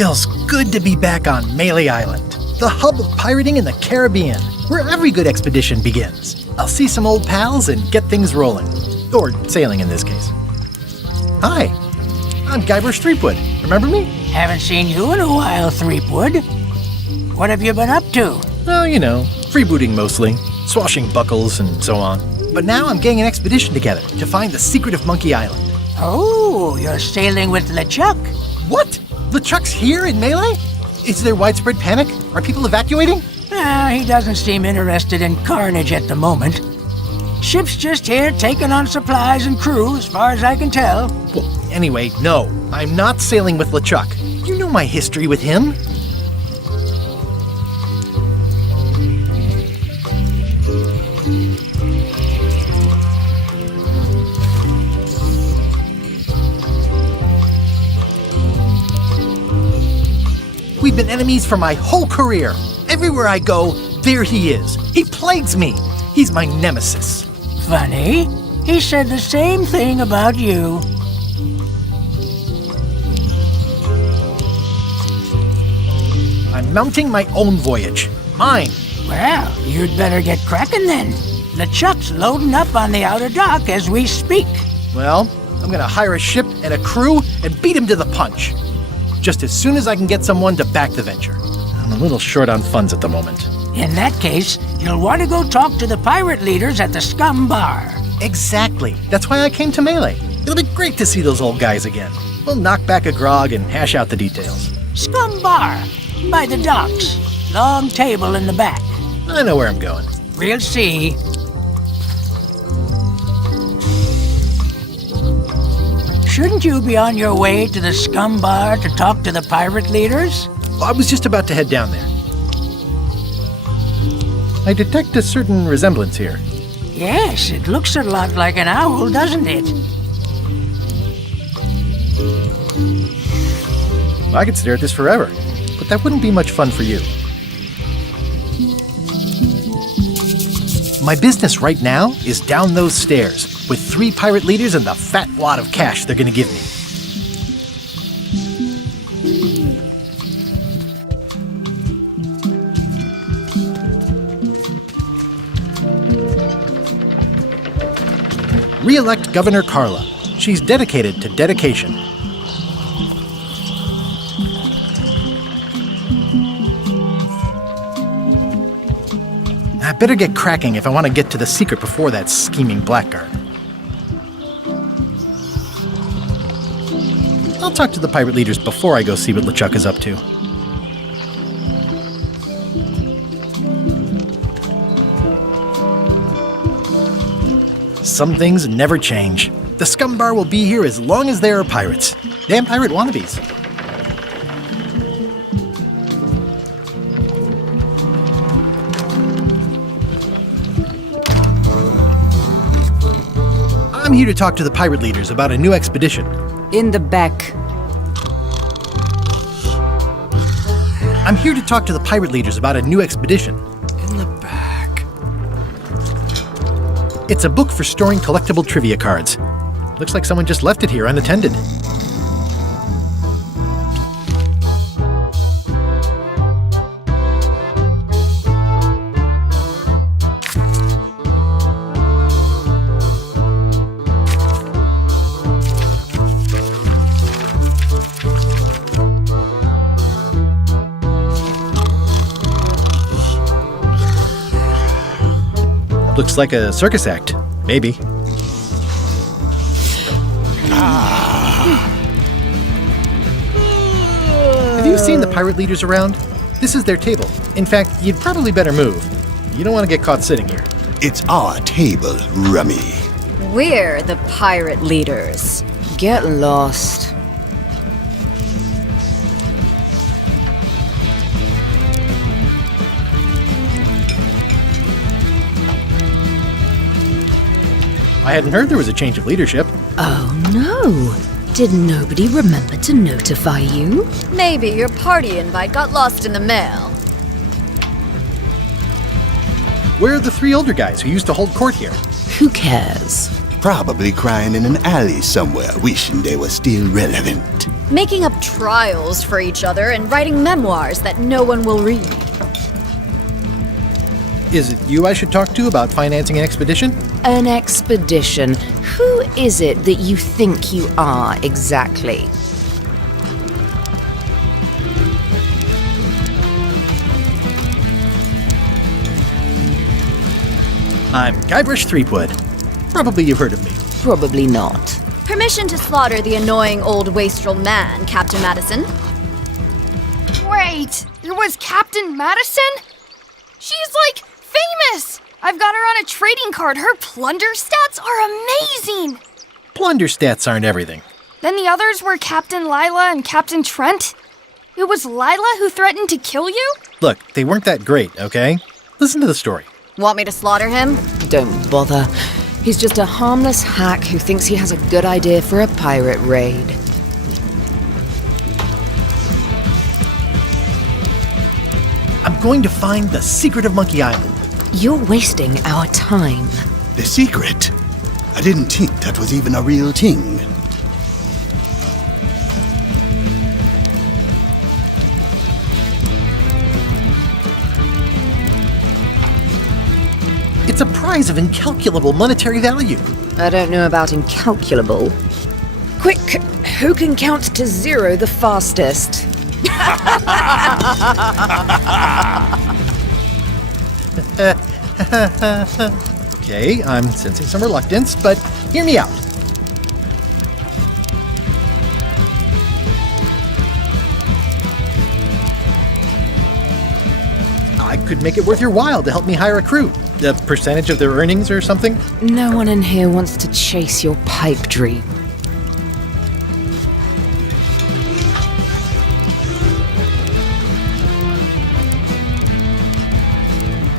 feels good to be back on Melee Island, the hub of pirating in the Caribbean, where every good expedition begins. I'll see some old pals and get things rolling. Or sailing in this case. Hi, I'm Guybrush Threepwood. Remember me? Haven't seen you in a while, Threepwood. What have you been up to? Oh, you know, freebooting mostly, swashbuckles and so on. But now I'm getting an expedition together to find the secret of Monkey Island. Oh, you're sailing with LeChuck. What? LeChuck's here in Melee? Is there widespread panic? Are people evacuating? He doesn't seem interested in carnage at the moment. Ship's just here taking on supplies and crew, as far as I can tell. Well, anyway, no, I'm not sailing with LeChuck. You know my history with him. We've been enemies for my whole career. Everywhere I go, there he is. He plagues me. He's my nemesis. Funny. He said the same thing about you. I'm mounting my own voyage. Mine. Well, you'd better get cracking then. LeChuck's loading up on the outer dock as we speak. Well, I'm gonna hire a ship and a crew and beat him to the punch. Just as soon as I can get someone to back the venture. I'm a little short on funds at the moment. In that case, you'll want to go talk to the pirate leaders at the Scum Bar. Exactly. That's why I came to Melee. It'll be great to see those old guys again. We'll knock back a grog and hash out the details. Scum Bar, by the docks. Long table in the back. I know where I'm going. We'll see. Shouldn't you be on your way to the Scum Bar to talk to the pirate leaders? Well, I was just about to head down there. I detect a certain resemblance here. Yes, it looks a lot like an owl, doesn't it? I could stare at this forever, but that wouldn't be much fun for you. My business right now is down those stairs, with 3 pirate leaders and the fat wad of cash they're gonna give me. Re-elect Governor Carla. She's dedicated to dedication. I better get cracking if I want to get to the secret before that scheming blackguard. I'll talk to the pirate leaders before I go see what LeChuck is up to. Some things never change. The Scum Bar will be here as long as there are pirates. Damn pirate wannabes. I'm here to talk to the pirate leaders about a new expedition. In the back. I'm here to talk to the pirate leaders about a new expedition. In the back. It's a book for storing collectible trivia cards. Looks like someone just left it here unattended. Looks like a circus act. Maybe. Have you seen the pirate leaders around? This is their table. In fact, you'd probably better move. You don't want to get caught sitting here. It's our table, Rummy. We're the pirate leaders. Get lost. I hadn't heard there was a change of leadership. Oh no! Did nobody remember to notify you? Maybe your party invite got lost in the mail. Where are the 3 older guys who used to hold court here? Who cares? Probably crying in an alley somewhere, wishing they were still relevant. Making up trials for each other and writing memoirs that no one will read. Is it you I should talk to about financing an expedition? An expedition. Who is it that you think you are exactly? I'm Guybrush Threepwood. Probably you've heard of me. Probably not. Permission to slaughter the annoying old wastrel man, Captain Madison. Wait, it was Captain Madison? She's like famous! I've got her on a trading card. Her plunder stats are amazing! Plunder stats aren't everything. Then the others were Captain Lila and Captain Trent. It was Lila who threatened to kill you? Look, they weren't that great, okay? Listen to the story. Want me to slaughter him? Don't bother. He's just a harmless hack who thinks he has a good idea for a pirate raid. I'm going to find the secret of Monkey Island. You're wasting our time. The secret? I didn't think that was even a real thing. It's a prize of incalculable monetary value. I don't know about incalculable. Quick, who can count to 0 the fastest? Okay, I'm sensing some reluctance, but hear me out. I could make it worth your while to help me hire a crew. A percentage of their earnings or something? No one in here wants to chase your pipe dream.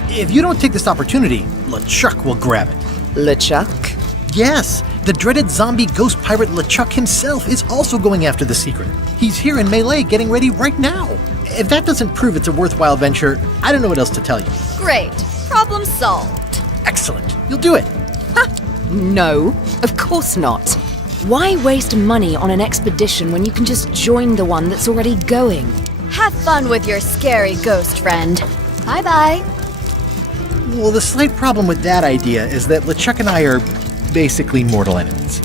If you don't take this opportunity, LeChuck will grab it. LeChuck? Yes, the dreaded zombie ghost pirate LeChuck himself is also going after the secret. He's here in Melee getting ready right now. If that doesn't prove it's a worthwhile venture, I don't know what else to tell you. Great. Problem solved. Excellent. You'll do it. No, of course not. Why waste money on an expedition when you can just join the one that's already going? Have fun with your scary ghost friend. Bye-bye. Well, the slight problem with that idea is that LeChuck and I are basically mortal enemies.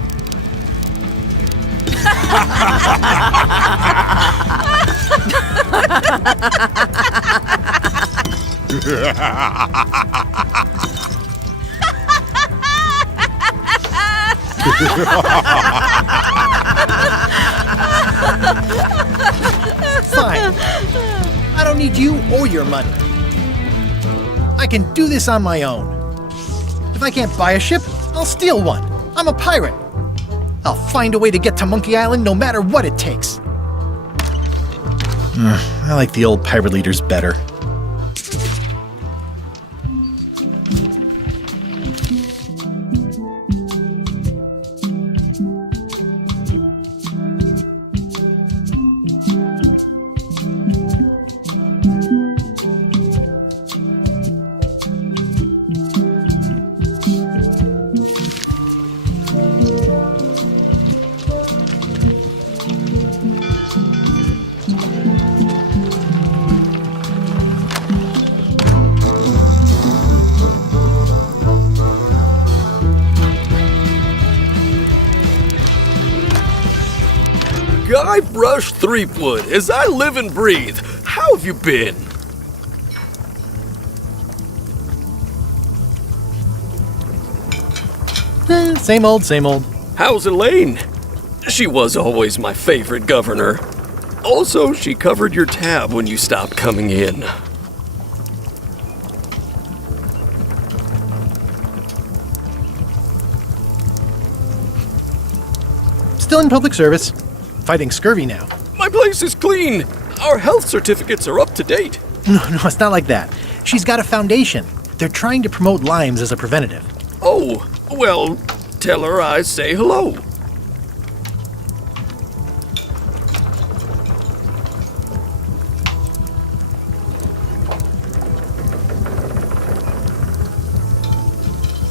Fine. I don't need you or your money. I can do this on my own. If I can't buy a ship, I'll steal one. I'm a pirate. I'll find a way to get to Monkey Island no matter what it takes. I like the old pirate leaders better. Guybrush Threepwood, as I live and breathe. How have you been? Same old, same old. How's Elaine? She was always my favorite governor. Also, she covered your tab when you stopped coming in. Still in public service. Fighting scurvy now. My place is clean. Our health certificates are up to date. No, it's not like that. She's got a foundation. They're trying to promote limes as a preventative. Oh, well, tell her I say hello.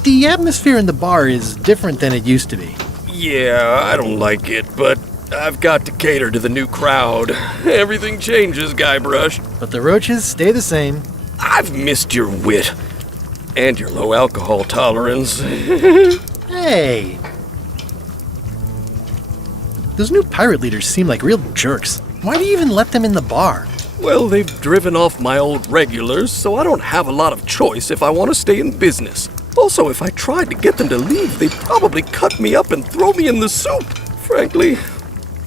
The atmosphere in the bar is different than it used to be. Yeah, I don't like it, but I've got to cater to the new crowd. Everything changes, Guybrush. But the roaches stay the same. I've missed your wit. And your low alcohol tolerance. Hey! Those new pirate leaders seem like real jerks. Why do you even let them in the bar? Well, they've driven off my old regulars, so I don't have a lot of choice if I want to stay in business. Also, if I tried to get them to leave, they'd probably cut me up and throw me in the soup. Frankly,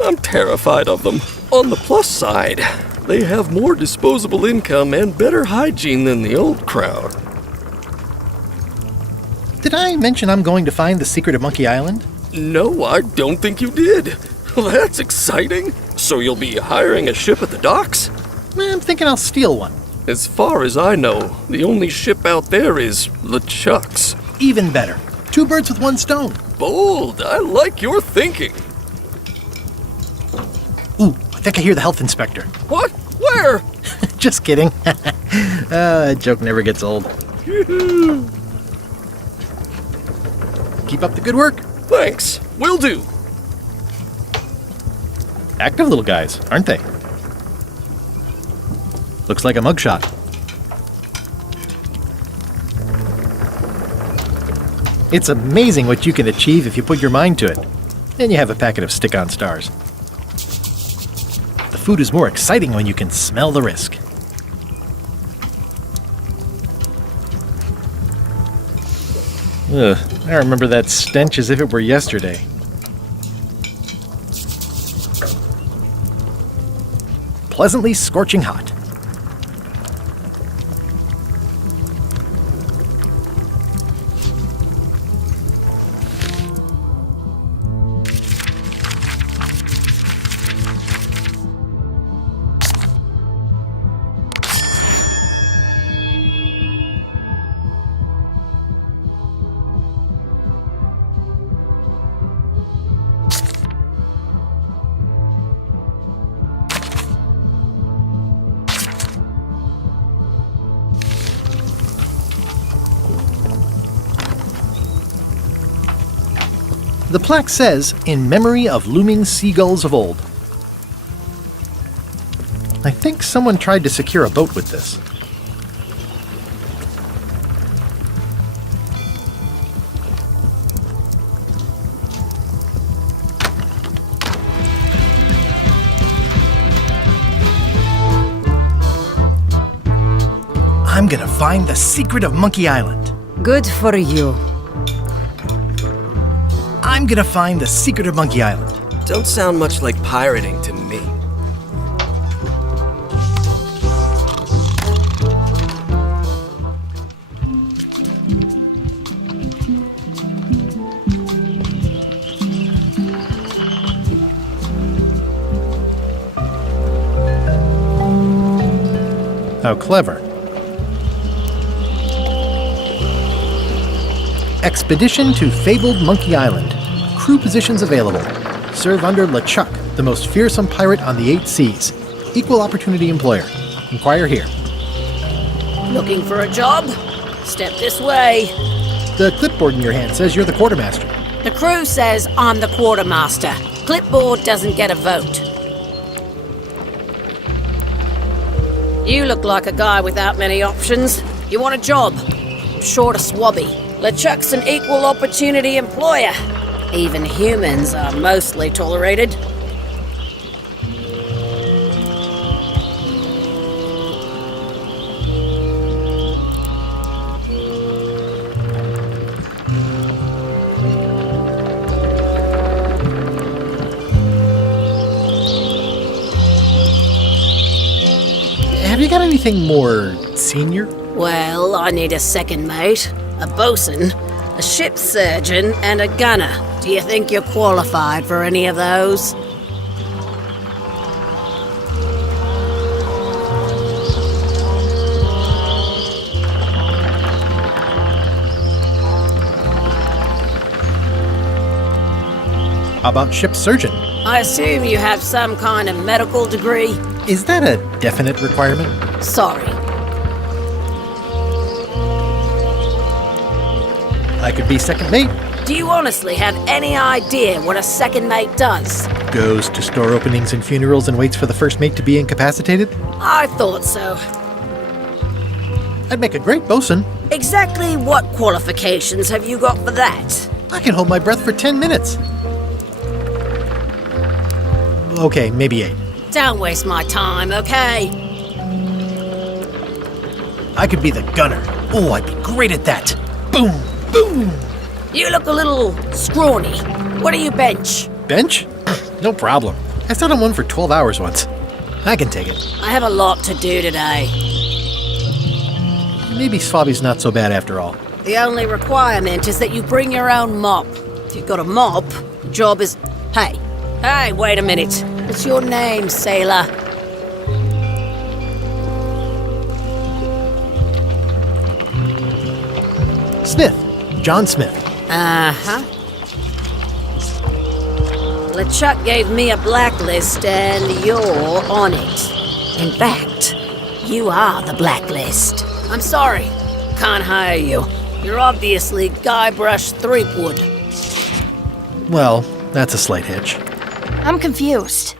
I'm terrified of them. On the plus side, they have more disposable income and better hygiene than the old crowd. Did I mention I'm going to find the secret of Monkey Island? No, I don't think you did. Well, that's exciting. So you'll be hiring a ship at the docks? I'm thinking I'll steal one. As far as I know, the only ship out there is LeChuck's. Even better. 2 birds with 1 stone. Bold. I like your thinking. Ooh, I think I hear the health inspector. What? Where? Just kidding. A joke never gets old. Keep up the good work. Thanks. Will do. Active little guys, aren't they? Looks like a mugshot. It's amazing what you can achieve if you put your mind to it. Then you have a packet of stick-on stars. The food is more exciting when you can smell the risk. Ugh, I remember that stench as if it were yesterday. Pleasantly scorching hot. The plaque says, "In memory of looming seagulls of old." I think someone tried to secure a boat with this. I'm gonna find the secret of Monkey Island. Good for you. I'm gonna find the secret of Monkey Island. Don't sound much like pirating to me. How clever. Expedition to fabled Monkey Island. Crew positions available. Serve under LeChuck, the most fearsome pirate on the 8 seas. Equal opportunity employer. Inquire here. Looking for a job? Step this way. The clipboard in your hand says you're the quartermaster. The crew says I'm the quartermaster. Clipboard doesn't get a vote. You look like a guy without many options. You want a job? Short a swabby. LeChuck's an equal opportunity employer. Even humans are mostly tolerated. Have you got anything more senior? Well, I need a second mate, a bosun, a ship's surgeon, and a gunner. Do you think you're qualified for any of those? How about ship surgeon? I assume you have some kind of medical degree? Is that a definite requirement? Sorry. I could be second mate. Do you honestly have any idea what a second mate does? Goes to store openings and funerals and waits for the first mate to be incapacitated? I thought so. I'd make a great bosun. Exactly what qualifications have you got for that? I can hold my breath for 10 minutes. Okay, maybe 8. Don't waste my time, okay? I could be the gunner. Oh, I'd be great at that. Boom, boom. You look a little scrawny. What do you bench? Bench? No problem. I sat on one for 12 hours once. I can take it. I have a lot to do today. Maybe Swabby's not so bad after all. The only requirement is that you bring your own mop. If you've got a mop, the job is... Hey, wait a minute. What's your name, sailor? Smith. John Smith. Uh-huh. LeChuck gave me a blacklist and you're on it. In fact, you are the blacklist. I'm sorry, can't hire you. You're obviously Guybrush Threepwood. Well, that's a slight hitch. I'm confused.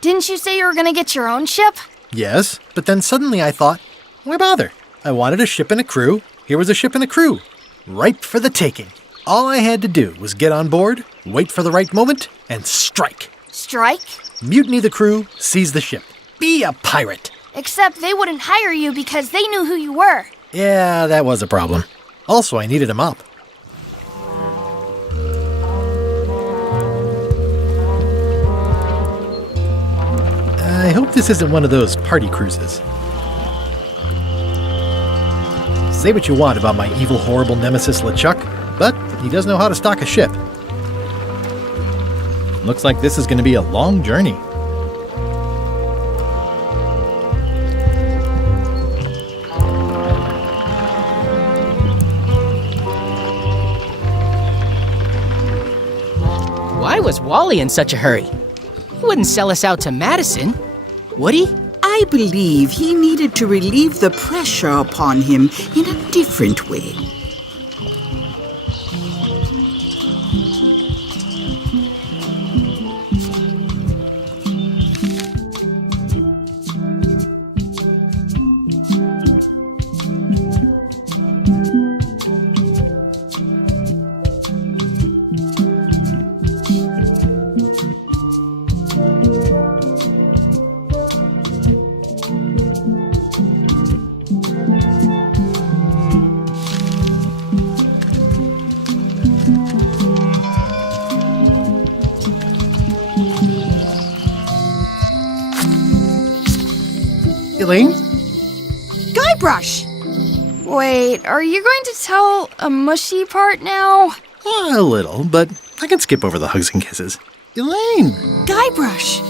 Didn't you say you were gonna get your own ship? Yes, but then suddenly I thought, why bother? I wanted a ship and a crew. Here was a ship and a crew. Ripe for the taking. All I had to do was get on board, wait for the right moment, and strike. Strike? Mutiny the crew, seize the ship. Be a pirate. Except they wouldn't hire you because they knew who you were. Yeah, that was a problem. Also, I needed a mop. I hope this isn't one of those party cruises. Say what you want about my evil, horrible nemesis LeChuck, but he does know how to stock a ship. Looks like this is going to be a long journey. Why was Wally in such a hurry? He wouldn't sell us out to Madison, would he? I believe he needed to relieve the pressure upon him in a different way. Elaine? Guybrush! Wait, are you going to tell a mushy part now? A little, but I can skip over the hugs and kisses. Elaine! Guybrush!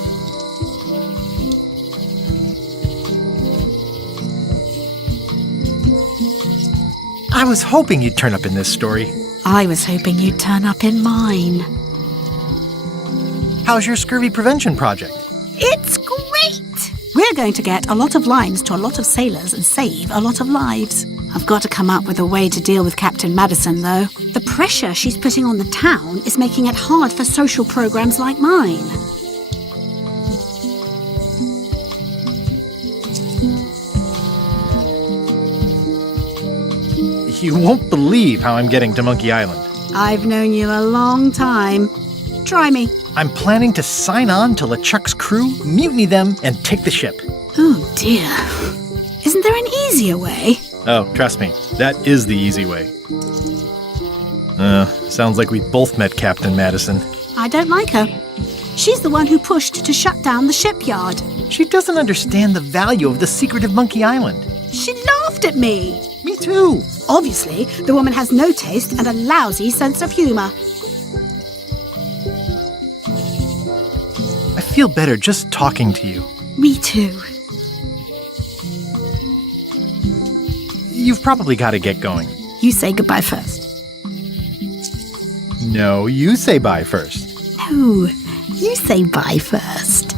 I was hoping you'd turn up in this story. I was hoping you'd turn up in mine. How's your scurvy prevention project? It's great! We're going to get a lot of lines to a lot of sailors and save a lot of lives. I've got to come up with a way to deal with Captain Madison, though. The pressure she's putting on the town is making it hard for social programs like mine. You won't believe how I'm getting to Monkey Island. I've known you a long time. Try me. I'm planning to sign on to LeChuck's crew, mutiny them, and take the ship. Oh, dear. Isn't there an easier way? Oh, trust me, that is the easy way. Sounds like we both met Captain Madison. I don't like her. She's the one who pushed to shut down the shipyard. She doesn't understand the value of the secret of Monkey Island. She laughed at me. Me too. Obviously, the woman has no taste and a lousy sense of humor. I feel better just talking to you. Me too. You've probably got to get going. You say goodbye first. No, you say bye first. No, you say bye first.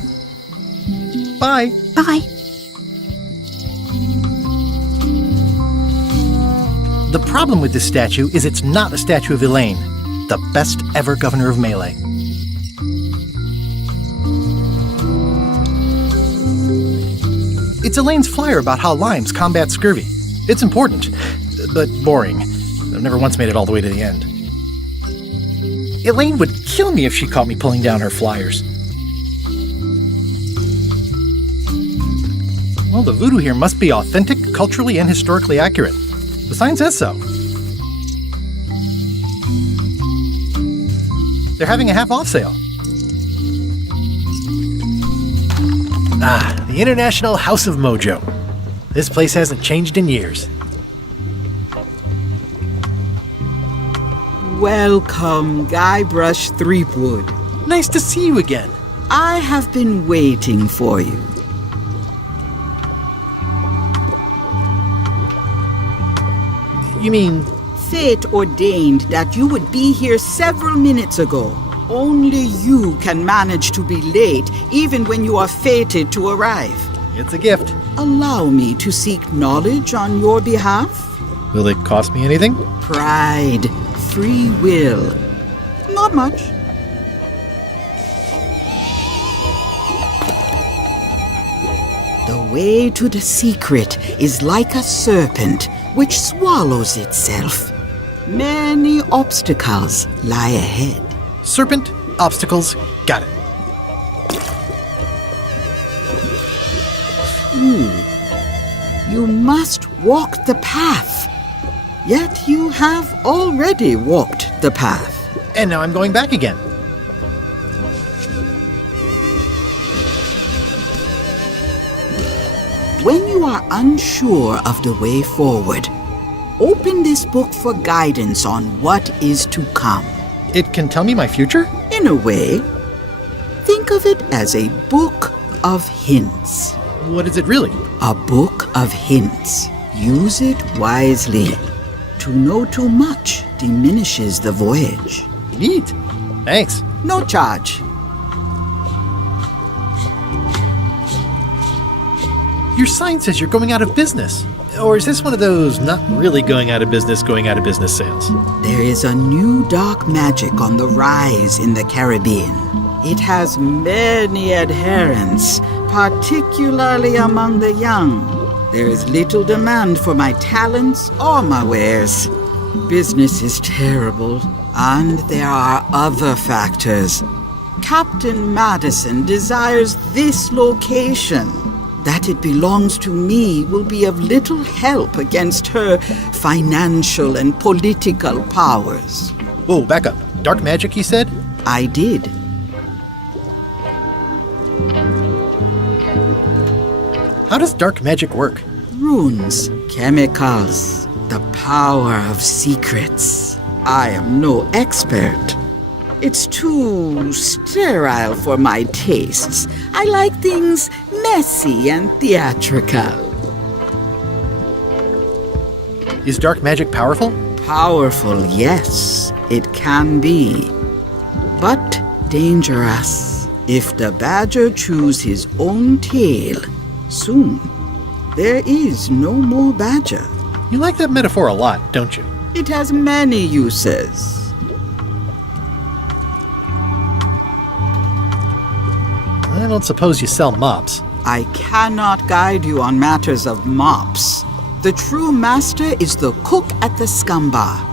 Bye. Bye. The problem with this statue is it's not a statue of Elaine. the best ever governor of Melee. It's Elaine's flyer about how limes combat scurvy. It's important, but boring. I've never once made it all the way to the end. Elaine would kill me if she caught me pulling down her flyers. Well, the voodoo here must be authentic, culturally, and historically accurate. The sign says so. They're having a half-off sale. Ah, the International House of Mojo. This place hasn't changed in years. Welcome, Guybrush Threepwood. Nice to see you again. I have been waiting for you. You mean... Fate ordained that you would be here several minutes ago. Only you can manage to be late, even when you are fated to arrive. It's a gift. Allow me to seek knowledge on your behalf. Will it cost me anything? Pride, free will. Not much. The way to the secret is like a serpent which swallows itself. Many obstacles lie ahead. Serpent, obstacles, got it. You must walk the path. Yet you have already walked the path. And now I'm going back again. When you are unsure of the way forward, open this book for guidance on what is to come. It can tell me my future? In a way, think of it as a book of hints. What is it really? A book of hints. Use it wisely. To know too much diminishes the voyage. Neat. Thanks. No charge. Your sign says you're going out of business. Or is this one of those not really going out of business sales? There is a new dark magic on the rise in the Caribbean. It has many adherents, particularly among the young. There is little demand for my talents or my wares. Business is terrible, and there are other factors. Captain Madison desires this location. That it belongs to me will be of little help against her financial and political powers. Whoa, back up. Dark magic, you said? I did. How does dark magic work? Runes, chemicals, the power of secrets. I am no expert. It's too sterile for my tastes. I like things messy and theatrical. Is dark magic powerful? Powerful, yes, it can be. But dangerous. If the badger chews his own tail, soon there is no more badger. You like that metaphor a lot, don't you? It has many uses. I don't suppose you sell mops. I cannot guide you on matters of mops. The true master is the cook at the scum bar.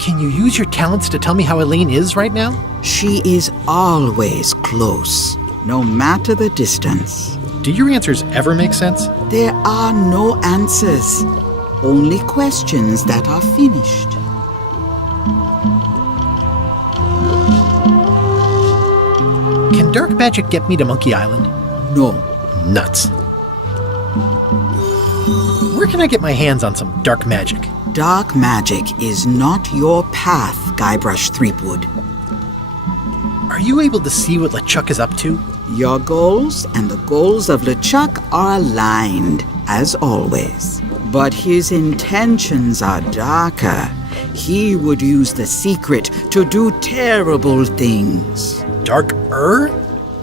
Can you use your talents to tell me how Elaine is right now? She is always close, no matter the distance. Do your answers ever make sense? There are no answers, only questions that are finished. Can dark magic get me to Monkey Island? No. Nuts. Where can I get my hands on some dark magic? Dark magic is not your path, Guybrush Threepwood. Are you able to see what LeChuck is up to? Your goals and the goals of LeChuck are aligned, as always. But his intentions are darker. He would use the secret to do terrible things. Dark-er?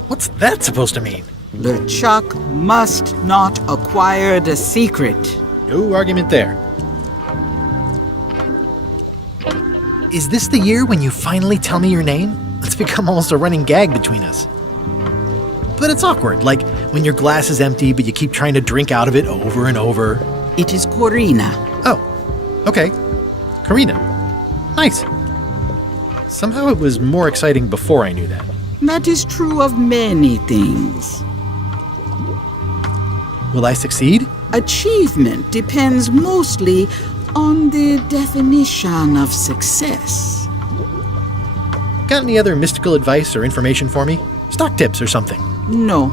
What's that supposed to mean? LeChuck must not acquire the secret. No argument there. Is this the year when you finally tell me your name? It's become almost a running gag between us. But it's awkward, like when your glass is empty but you keep trying to drink out of it over and over. It is Corina. Oh, okay. Karina. Nice. Somehow it was more exciting before I knew that. That is true of many things. Will I succeed? Achievement depends mostly on the definition of success. Got any other mystical advice or information for me? Stock tips or something? No.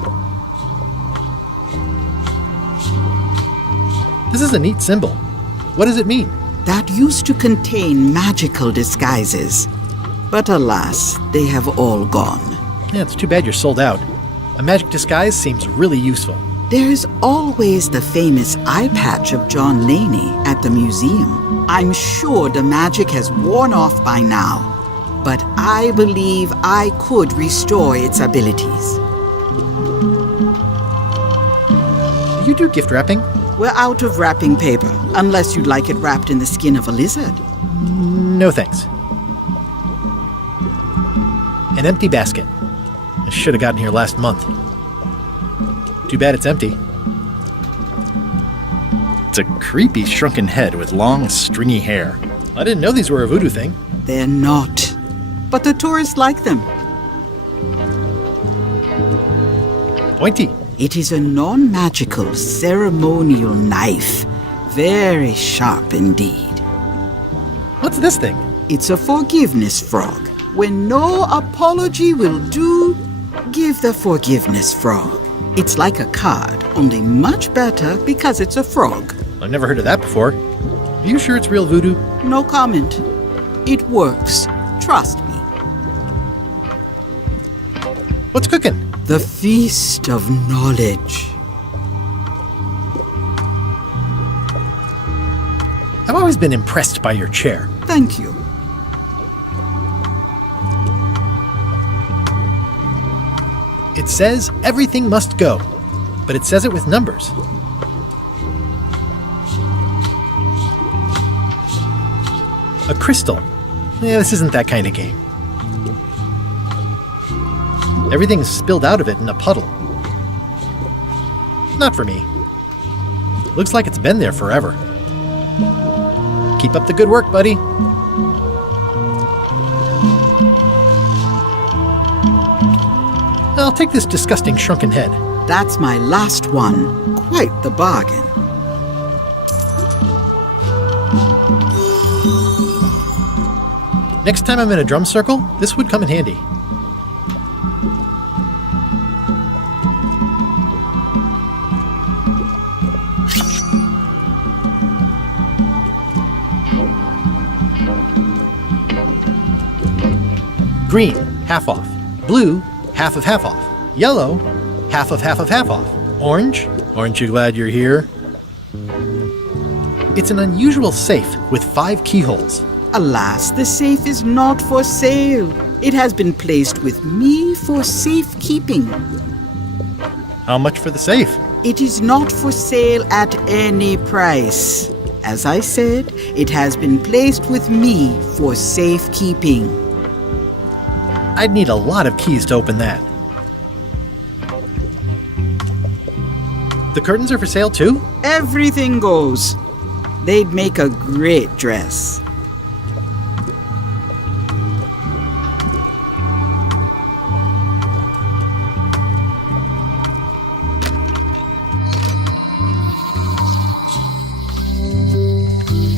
This is a neat symbol. What does it mean? That used to contain magical disguises. But alas, they have all gone. Yeah, it's too bad you're sold out. A magic disguise seems really useful. There's always the famous eye patch of John Laney at the museum. I'm sure the magic has worn off by now, but I believe I could restore its abilities. Do you do gift wrapping? We're out of wrapping paper, unless you'd like it wrapped in the skin of a lizard. No thanks. An empty basket. I should have gotten here last month. Too bad it's empty. It's a creepy shrunken head with long, stringy hair. I didn't know these were a voodoo thing. They're not. But the tourists like them. Pointy. It is a non-magical ceremonial knife. Very sharp indeed. What's this thing? It's a forgiveness frog. When no apology will do, give the forgiveness frog. It's like a card, only much better because it's a frog. I've never heard of that before. Are you sure it's real voodoo? No comment. It works. Trust me. What's cooking? The feast of knowledge. I've always been impressed by your chair. Thank you. It says everything must go, but it says it with numbers. A crystal. Yeah, this isn't that kind of game. Everything's spilled out of it in a puddle. Not for me. Looks like it's been there forever. Keep up the good work, buddy. I'll take this disgusting shrunken head. That's my last one. Quite the bargain. Next time I'm in a drum circle, this would come in handy. Green, half off. Blue, half off. Yellow, half off. Orange, aren't you glad you're here? It's an unusual safe with 5 keyholes. Alas, the safe is not for sale. It has been placed with me for safekeeping. How much for the safe? It is not for sale at any price. As I said, it has been placed with me for safekeeping. I'd need a lot of keys to open that. The curtains are for sale too? Everything goes. They'd make a great dress.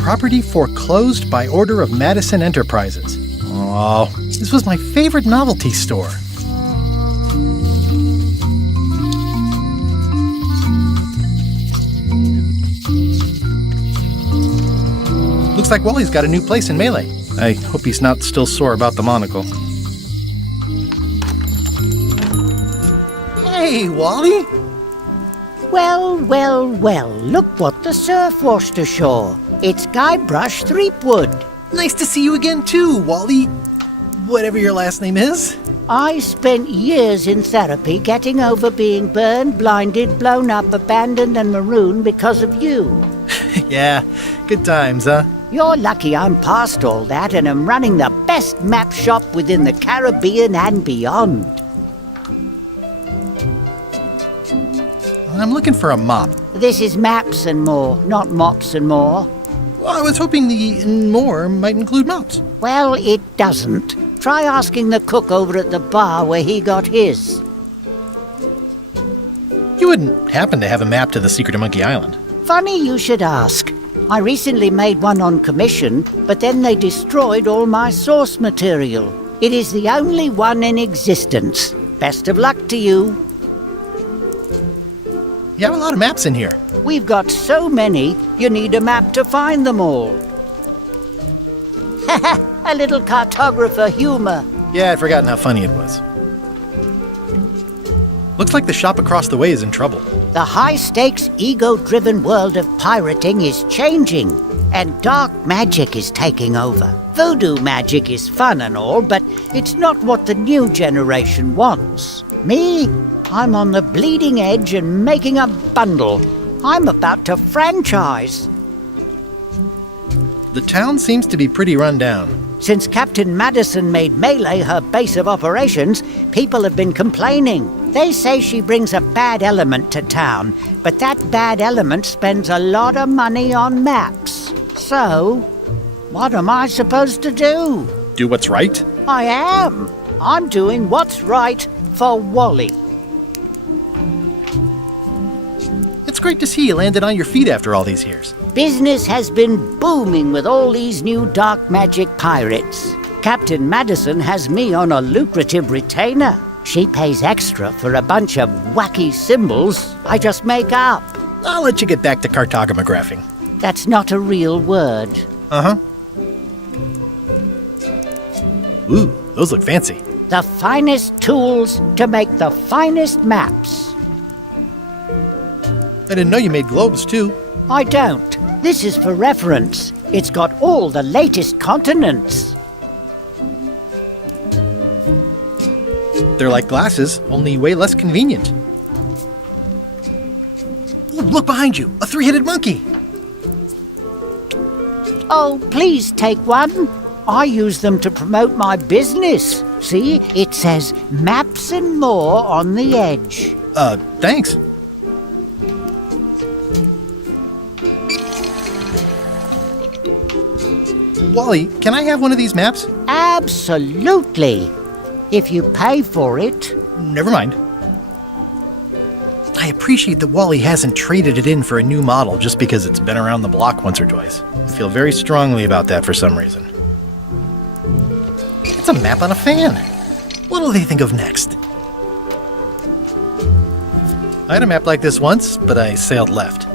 Property foreclosed by order of Madison Enterprises. Oh, this was my favorite novelty store. Looks like Wally's got a new place in Melee. I hope he's not still sore about the monocle. Hey, Wally! Well, look what the surf washed ashore. It's Guybrush Threepwood. Nice to see you again too, Wally. Whatever your last name is. I spent years in therapy getting over being burned, blinded, blown up, abandoned and marooned because of you. Yeah, good times, huh? You're lucky I'm past all that and am running the best map shop within the Caribbean and beyond. I'm looking for a mop. This is maps and more, not mops and more. I was hoping the more might include mops. Well, it doesn't. Try asking the cook over at the bar where he got his. You wouldn't happen to have a map to the secret of Monkey Island. Funny you should ask. I recently made one on commission, but then they destroyed all my source material. It is the only one in existence. Best of luck to you. You have a lot of maps in here. We've got so many, you need a map to find them all. A little cartographer humor. Yeah, I'd forgotten how funny it was. Looks like the shop across the way is in trouble. The high-stakes, ego-driven world of pirating is changing, and dark magic is taking over. Voodoo magic is fun and all, but it's not what the new generation wants. Me? I'm on the bleeding edge and making a bundle. I'm about to franchise. The town seems to be pretty run down. Since Captain Madison made Melee her base of operations, people have been complaining. They say she brings a bad element to town, but that bad element spends a lot of money on maps. So, what am I supposed to do? Do what's right? I am. I'm doing what's right for Wally. It's great to see you landed on your feet after all these years. Business has been booming with all these new dark magic pirates. Captain Madison has me on a lucrative retainer. She pays extra for a bunch of wacky symbols I just make up. I'll let you get back to cartographing. That's not a real word. Uh-huh. Ooh, those look fancy. The finest tools to make the finest maps. I didn't know you made globes, too. I don't. This is for reference. It's got all the latest continents. They're like glasses, only way less convenient. Ooh, look behind you! A three-headed monkey! Oh, please take one. I use them to promote my business. See, it says maps and more on the edge. Thanks. Wally, can I have one of these maps? Absolutely. If you pay for it. Never mind. I appreciate that Wally hasn't traded it in for a new model just because it's been around the block once or twice. I feel very strongly about that for some reason. It's a map on a fan. What'll they think of next? I had a map like this once, but I sailed left.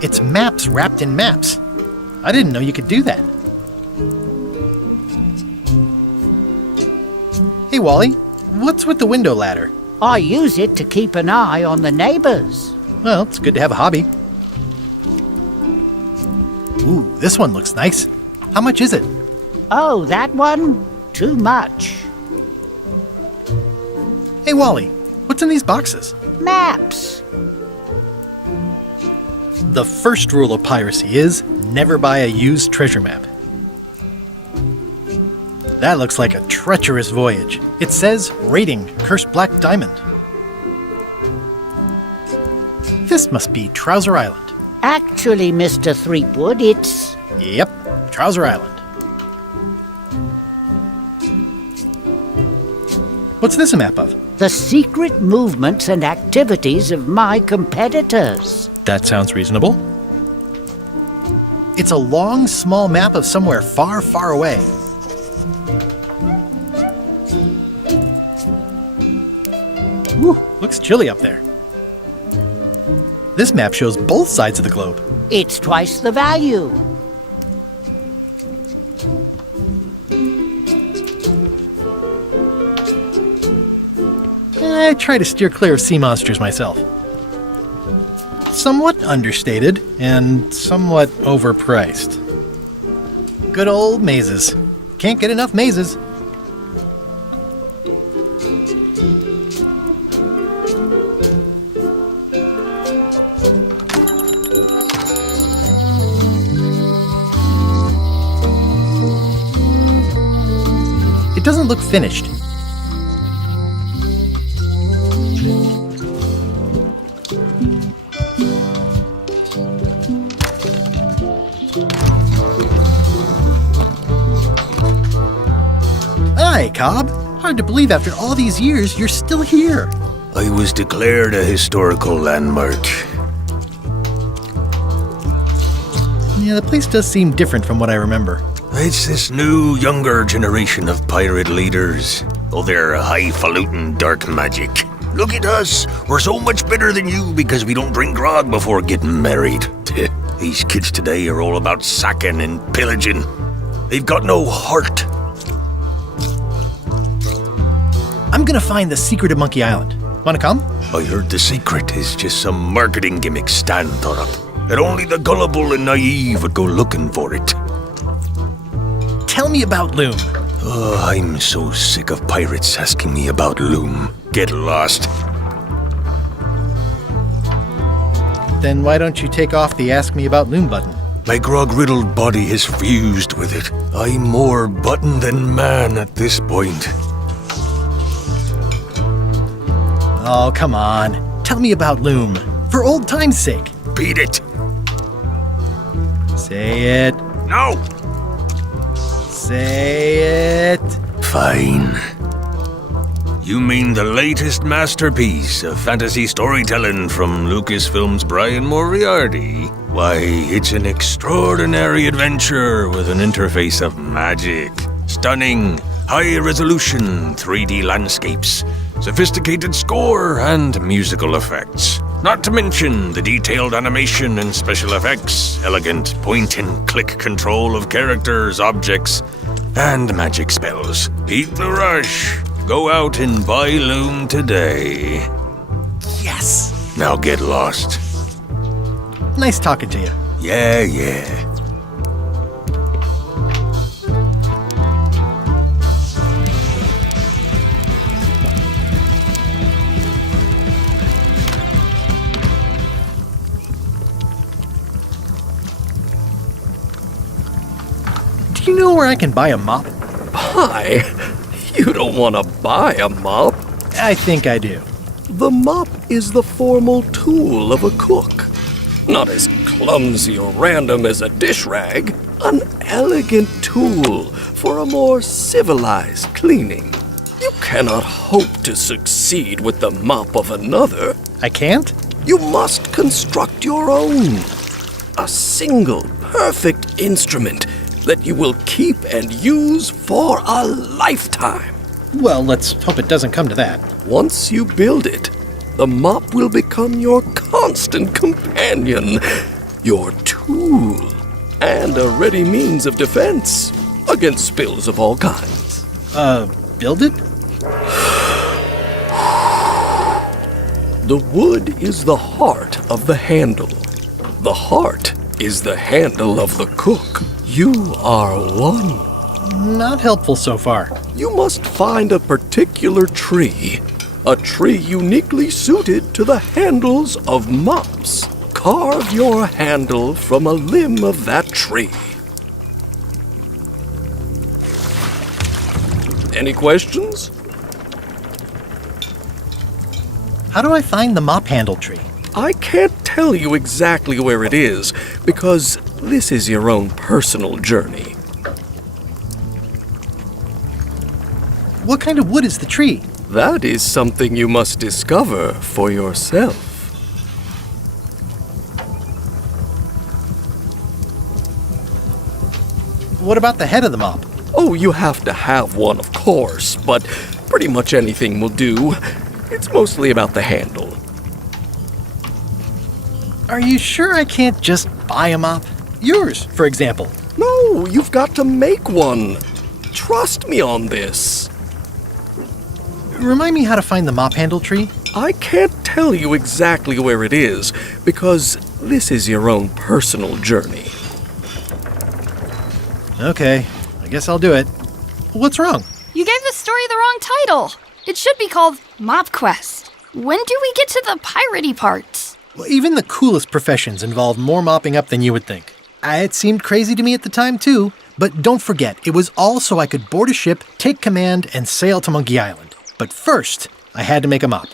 It's maps wrapped in maps. I didn't know you could do that. Hey, Wally, what's with the window ladder? I use it to keep an eye on the neighbors. Well, it's good to have a hobby. Ooh, this one looks nice. How much is it? Oh, that one? Too much. Hey, Wally, what's in these boxes? Maps. The first rule of piracy is never buy a used treasure map. That looks like a treacherous voyage. It says, rating, Cursed Black Diamond. This must be Trouser Island. Actually, Mr. Threepwood, it's... Yep, Trouser Island. What's this a map of? The secret movements and activities of my competitors. That sounds reasonable. It's a long, small map of somewhere far, far away. Whew, looks chilly up there. This map shows both sides of the globe. It's twice the value. I try to steer clear of sea monsters myself. Somewhat understated and somewhat overpriced. Good old mazes. Can't get enough mazes. It doesn't look finished. Hi, Cobb. Hard to believe after all these years you're still here. I was declared a historical landmark. Yeah, the place does seem different from what I remember. It's this new, younger generation of pirate leaders. Oh, they're highfalutin dark magic. Look at us. We're so much better than you because we don't drink grog before getting married. These kids today are all about sacking and pillaging. They've got no heart. I'm gonna find the secret of Monkey Island. Wanna come? I heard the secret is just some marketing gimmick Stan thought up. That only the gullible and naive would go looking for it. Tell me about Loom. Oh, I'm so sick of pirates asking me about Loom. Get lost. Then why don't you take off the Ask Me About Loom button? My grog-riddled body has fused with it. I'm more button than man at this point. Oh, come on. Tell me about Loom. For old time's sake. Beat it. Say it. No. Say it. Fine. You mean the latest masterpiece of fantasy storytelling from Lucasfilm's Brian Moriarty? Why, it's an extraordinary adventure with an interface of magic. Stunning, high-resolution 3D landscapes, sophisticated score, and musical effects. Not to mention the detailed animation and special effects, elegant point-and-click control of characters, objects, and magic spells. Beat the rush. Go out and buy Loom today. Yes! Now get lost. Nice talking to you. Yeah. Do you know where I can buy a mop? Buy? You don't want to buy a mop. I think I do. The mop is the formal tool of a cook. Not as clumsy or random as a dish rag. An elegant tool for a more civilized cleaning. You cannot hope to succeed with the mop of another. I can't? You must construct your own. A single, perfect instrument that you will keep and use for a lifetime. Well, let's hope it doesn't come to that. Once you build it, the mop will become your constant companion, your tool, and a ready means of defense against spills of all kinds. Build it? The wood is the heart of the handle. The heart is the handle of the cook. You are one. Not helpful so far. You must find a particular tree. A tree uniquely suited to the handles of mops. Carve your handle from a limb of that tree. Any questions? How do I find the mop handle tree? I can't tell you exactly where it is, because this is your own personal journey. What kind of wood is the tree? That is something you must discover for yourself. What about the head of the mop? Oh, you have to have one, of course, but pretty much anything will do. It's mostly about the handle. Are you sure I can't just buy a mop? Yours, for example. No, you've got to make one. Trust me on this. Remind me how to find the mop handle tree? I can't tell you exactly where it is, because this is your own personal journey. Okay, I guess I'll do it. What's wrong? You gave the story the wrong title. It should be called Mop Quest. When do we get to the piratey parts? Well, even the coolest professions involve more mopping up than you would think. It seemed crazy to me at the time, too. But don't forget, it was all so I could board a ship, take command, and sail to Monkey Island. But first, I had to make a mop.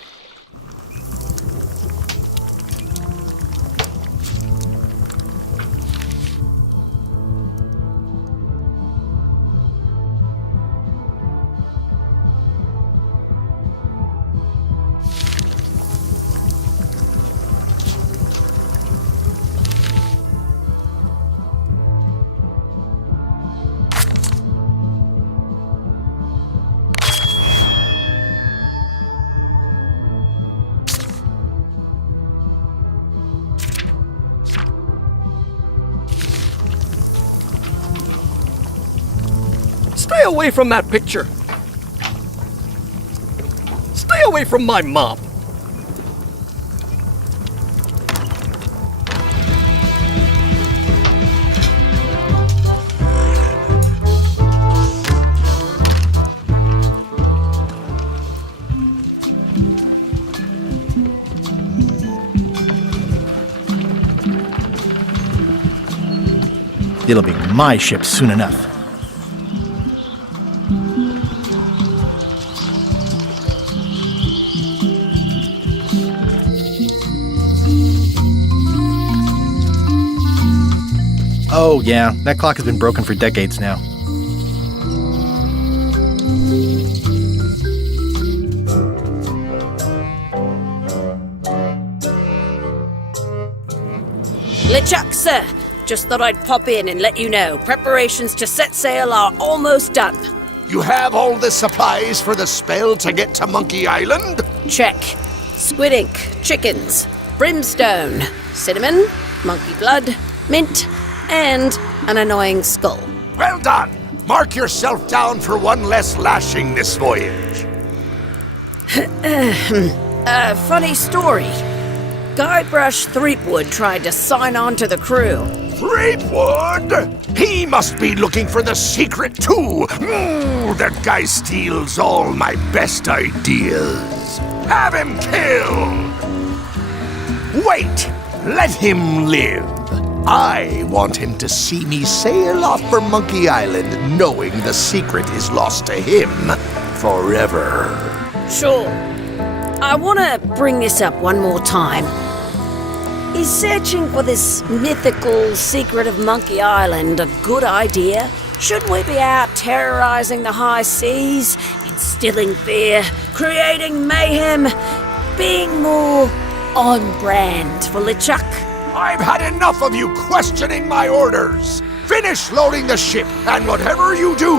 Stay away from that picture. Stay away from my mop. It'll be my ship soon enough. Oh, yeah, that clock has been broken for decades now. LeChuck, sir. Just thought I'd pop in and let you know. Preparations to set sail are almost done. You have all the supplies for the spell to get to Monkey Island? Check. Squid ink, chickens, brimstone, cinnamon, monkey blood, mint, and an annoying skull. Well done! Mark yourself down for one less lashing this voyage. Funny story. Guybrush Threepwood tried to sign on to the crew. Threepwood? He must be looking for the secret too. That guy steals all my best ideas. Have him killed! Wait! Let him live. I want him to see me sail off for Monkey Island knowing the secret is lost to him forever. Sure. I want to bring this up one more time. Is searching for this mythical secret of Monkey Island a good idea? Shouldn't we be out terrorizing the high seas, instilling fear, creating mayhem, being more on brand for LeChuck? I've had enough of you questioning my orders. Finish loading the ship, and whatever you do,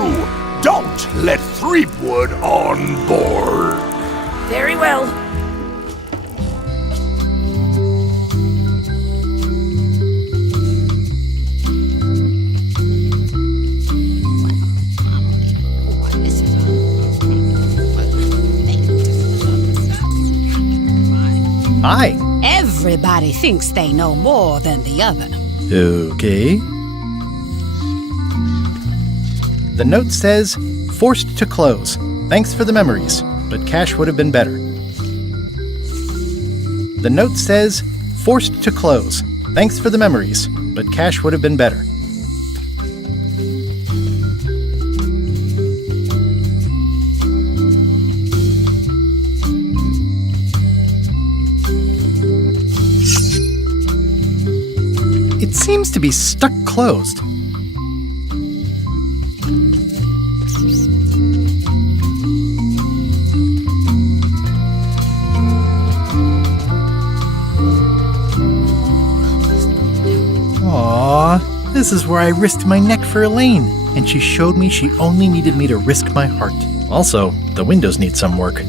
don't let Threepwood on board. Very well. Hi. Everybody thinks they know more than the other. Okay. The note says, forced to close. Thanks for the memories, but cash would have been better. The note says, forced to close. Thanks for the memories, but cash would have been better. It seems to be stuck closed. Aww, this is where I risked my neck for Elaine, and she showed me she only needed me to risk my heart. Also, the windows need some work.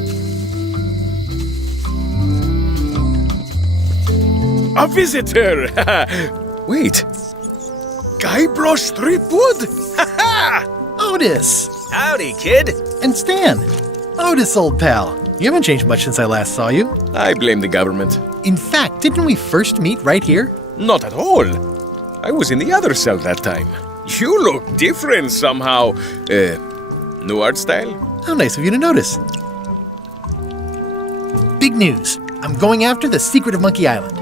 A visitor! Wait. Guybrush Threepwood? Otis! Howdy, kid. And Stan. Otis, old pal. You haven't changed much since I last saw you. I blame the government. In fact, didn't we first meet right here? Not at all. I was in the other cell that time. You look different somehow. New art style? How nice of you to notice. Big news. I'm going after the secret of Monkey Island.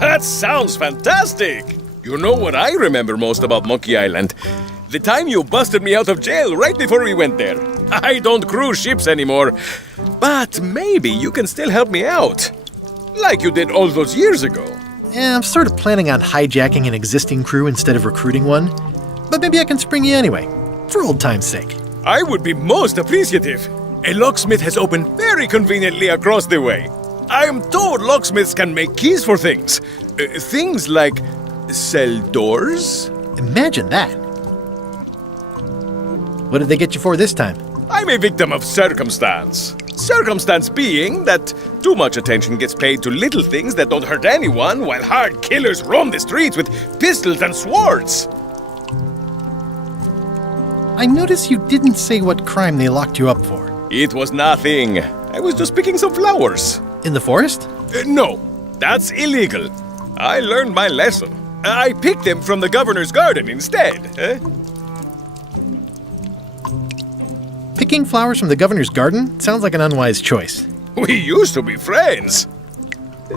That sounds fantastic! You know what I remember most about Monkey Island? The time you busted me out of jail right before we went there. I don't cruise ships anymore. But maybe you can still help me out. Like you did all those years ago. Yeah, I'm sort of planning on hijacking an existing crew instead of recruiting one. But maybe I can spring you anyway, for old time's sake. I would be most appreciative. A locksmith has opened very conveniently across the way. I am told locksmiths can make keys for things. Things like cell doors. Imagine that. What did they get you for this time? I'm a victim of circumstance. Circumstance being that too much attention gets paid to little things that don't hurt anyone, while hard killers roam the streets with pistols and swords. I notice you didn't say what crime they locked you up for. It was nothing. I was just picking some flowers. In the forest? No, that's illegal. I learned my lesson. I picked them from the governor's garden instead. Picking flowers from the governor's garden sounds like an unwise choice. We used to be friends.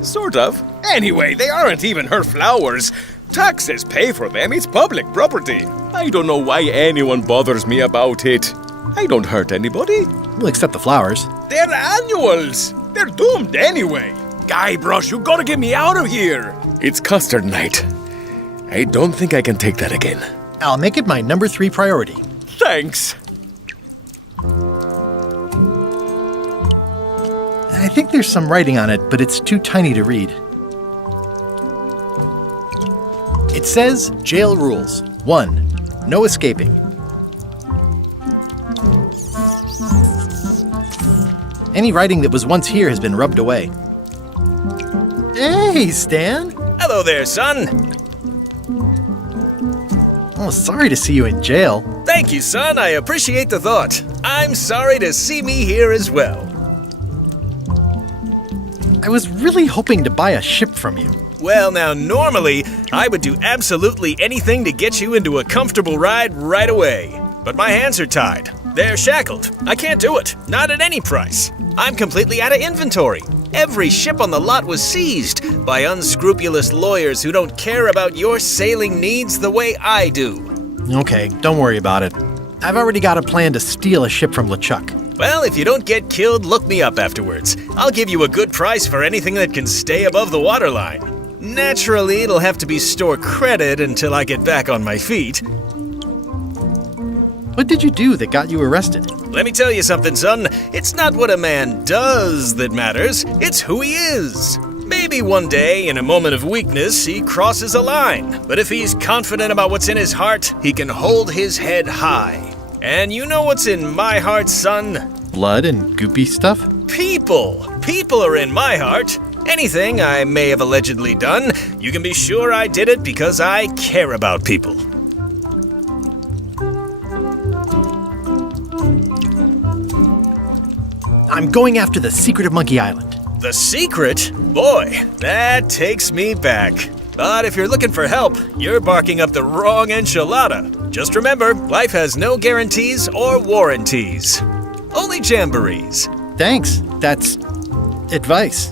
Sort of. Anyway, they aren't even her flowers. Taxes pay for them. It's public property. I don't know why anyone bothers me about it. I don't hurt anybody. We'll accept the flowers. They're annuals. They're doomed anyway. Guybrush, you gotta get me out of here. It's custard night. I don't think I can take that again. I'll make it my number 3 priority. Thanks. I think there's some writing on it, but it's too tiny to read. It says, jail rules. 1. No escaping. Any writing that was once here has been rubbed away. Hey, Stan! Hello there, son! Oh, sorry to see you in jail. Thank you, son. I appreciate the thought. I'm sorry to see me here as well. I was really hoping to buy a ship from you. Well, now, normally, I would do absolutely anything to get you into a comfortable ride right away. But my hands are tied. They're shackled. I can't do it. Not at any price. I'm completely out of inventory. Every ship on the lot was seized by unscrupulous lawyers who don't care about your sailing needs the way I do. Okay, don't worry about it. I've already got a plan to steal a ship from LeChuck. Well, if you don't get killed, look me up afterwards. I'll give you a good price for anything that can stay above the waterline. Naturally, it'll have to be store credit until I get back on my feet. What did you do that got you arrested? Let me tell you something, son. It's not what a man does that matters, it's who he is. Maybe one day, in a moment of weakness, he crosses a line. But if he's confident about what's in his heart, he can hold his head high. And you know what's in my heart, son? Blood and goopy stuff? People. People are in my heart. Anything I may have allegedly done, you can be sure I did it because I care about people. I'm going after the secret of Monkey Island. The secret? Boy, that takes me back. But if you're looking for help, you're barking up the wrong enchilada. Just remember, life has no guarantees or warranties. Only jamborees. Thanks. That's advice.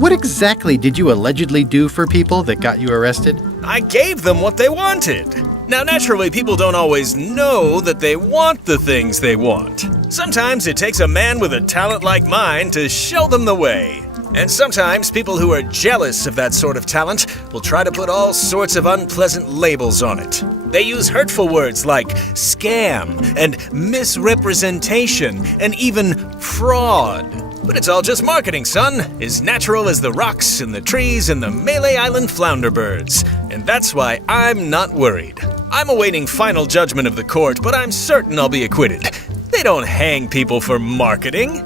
What exactly did you allegedly do for people that got you arrested? I gave them what they wanted. Now, naturally, people don't always know that they want the things they want. Sometimes it takes a man with a talent like mine to show them the way. And sometimes people who are jealous of that sort of talent will try to put all sorts of unpleasant labels on it. They use hurtful words like scam and misrepresentation and even fraud. But it's all just marketing, son. As natural as the rocks and the trees and the Melee Island flounder birds. And that's why I'm not worried. I'm awaiting final judgment of the court, but I'm certain I'll be acquitted. They don't hang people for marketing.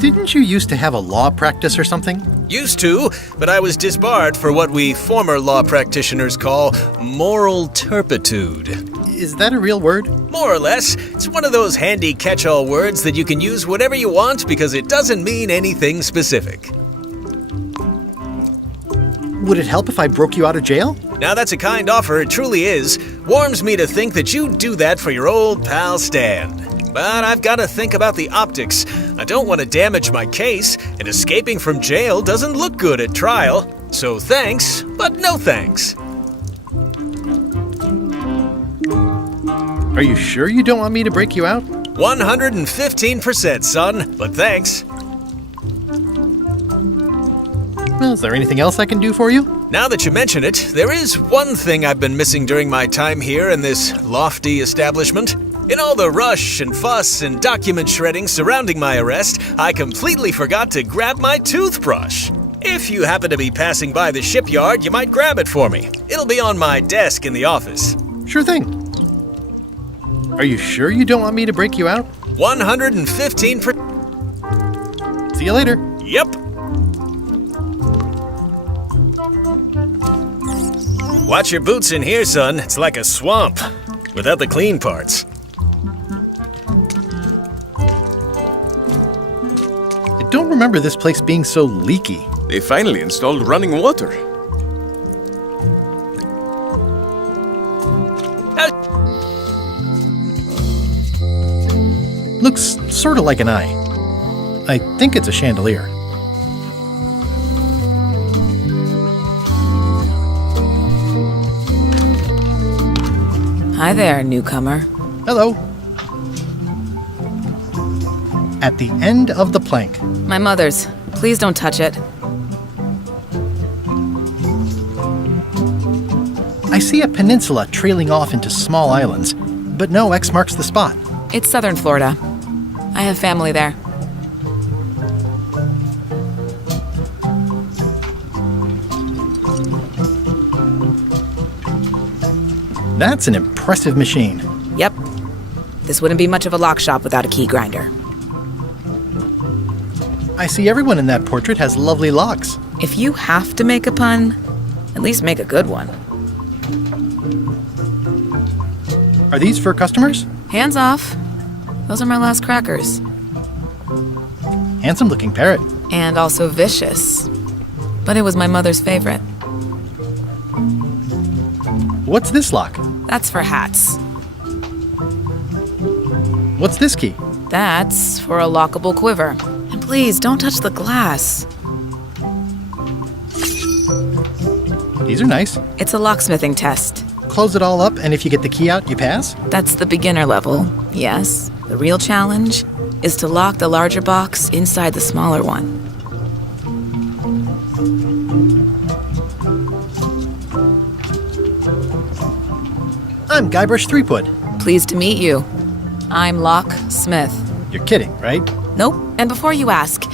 Didn't you used to have a law practice or something? Used to, but I was disbarred for what we former law practitioners call moral turpitude. Is that a real word? More or less. It's one of those handy catch-all words that you can use whatever you want because it doesn't mean anything specific. Would it help if I broke you out of jail? Now that's a kind offer, it truly is. Warms me to think that you'd do that for your old pal Stan. But I've got to think about the optics. I don't want to damage my case, and escaping from jail doesn't look good at trial. So thanks, but no thanks. Are you sure you don't want me to break you out? 115%, son, but thanks. Well, is there anything else I can do for you? Now that you mention it, there is one thing I've been missing during my time here in this lofty establishment. In all the rush and fuss and document shredding surrounding my arrest, I completely forgot to grab my toothbrush. If you happen to be passing by the shipyard, you might grab it for me. It'll be on my desk in the office. Sure thing. Are you sure you don't want me to break you out? 115%. See you later. Yep. Watch your boots in here, son. It's like a swamp, without the clean parts. I don't remember this place being so leaky. They finally installed running water. Looks sort of like an eye. I think it's a chandelier. Hi there, newcomer. Hello. At the end of the plank. My mother's. Please don't touch it. I see a peninsula trailing off into small islands, but no X marks the spot. It's southern Florida. I have family there. That's an impressive machine. Yep. This wouldn't be much of a lock shop without a key grinder. I see everyone in that portrait has lovely locks. If you have to make a pun, at least make a good one. Are these for customers? Hands off. Those are my last crackers. Handsome looking parrot. And also vicious. But it was my mother's favorite. What's this lock? That's for hats. What's this key? That's for a lockable quiver. And please, don't touch the glass. These are nice. It's a locksmithing test. Close it all up, and if you get the key out, you pass? That's the beginner level, yes. The real challenge is to lock the larger box inside the smaller one. I'm Guybrush Threepwood. Pleased to meet you. I'm Locksmith. You're kidding, right? Nope. And before you ask,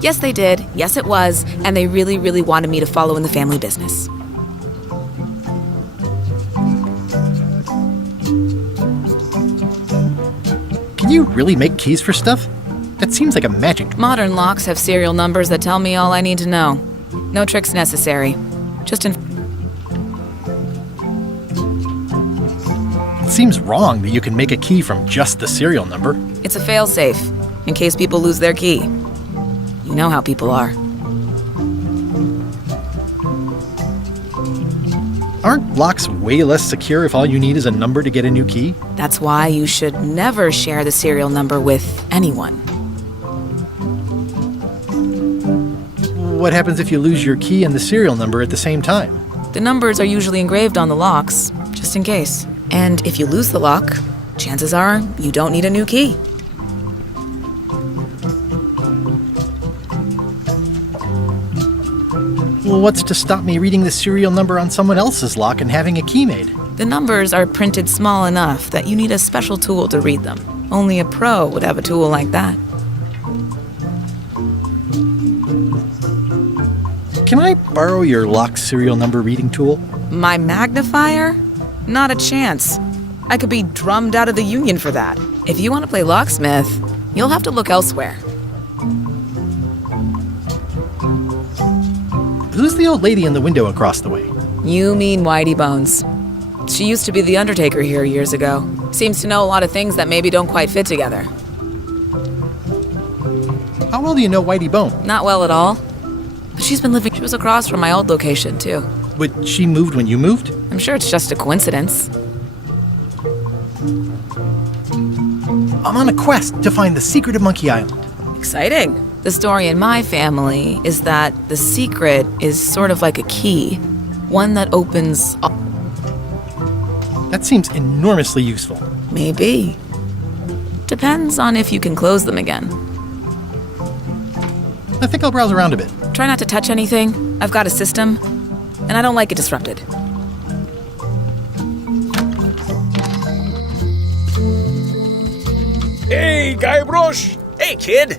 yes they did, yes it was, and they really, really wanted me to follow in the family business. Can you really make keys for stuff? That seems like a magic. Modern locks have serial numbers that tell me all I need to know. No tricks necessary. Just It seems wrong that you can make a key from just the serial number. It's a failsafe, in case people lose their key. You know how people are. Aren't locks way less secure if all you need is a number to get a new key? That's why you should never share the serial number with anyone. What happens if you lose your key and the serial number at the same time? The numbers are usually engraved on the locks, just in case. And if you lose the lock, chances are you don't need a new key. Well, what's to stop me reading the serial number on someone else's lock and having a key made? The numbers are printed small enough that you need a special tool to read them. Only a pro would have a tool like that. Can I borrow your lock serial number reading tool? My magnifier? Not a chance. I could be drummed out of the union for that. If you want to play locksmith, you'll have to look elsewhere. Who's the old lady in the window across the way? You mean Whitey Bones. She used to be the Undertaker here years ago. Seems to know a lot of things that maybe don't quite fit together. How well do you know Whitey Bone? Not well at all. But she's been living... She was across from my old location, too. But she moved when you moved? I'm sure it's just a coincidence. I'm on a quest to find the secret of Monkey Island. Exciting. The story in my family is that the secret is sort of like a key, one that opens... That seems enormously useful. Maybe. Depends on if you can close them again. I think I'll browse around a bit. Try not to touch anything. I've got a system, and I don't like it disrupted. Hey, Guybrush! Hey, kid!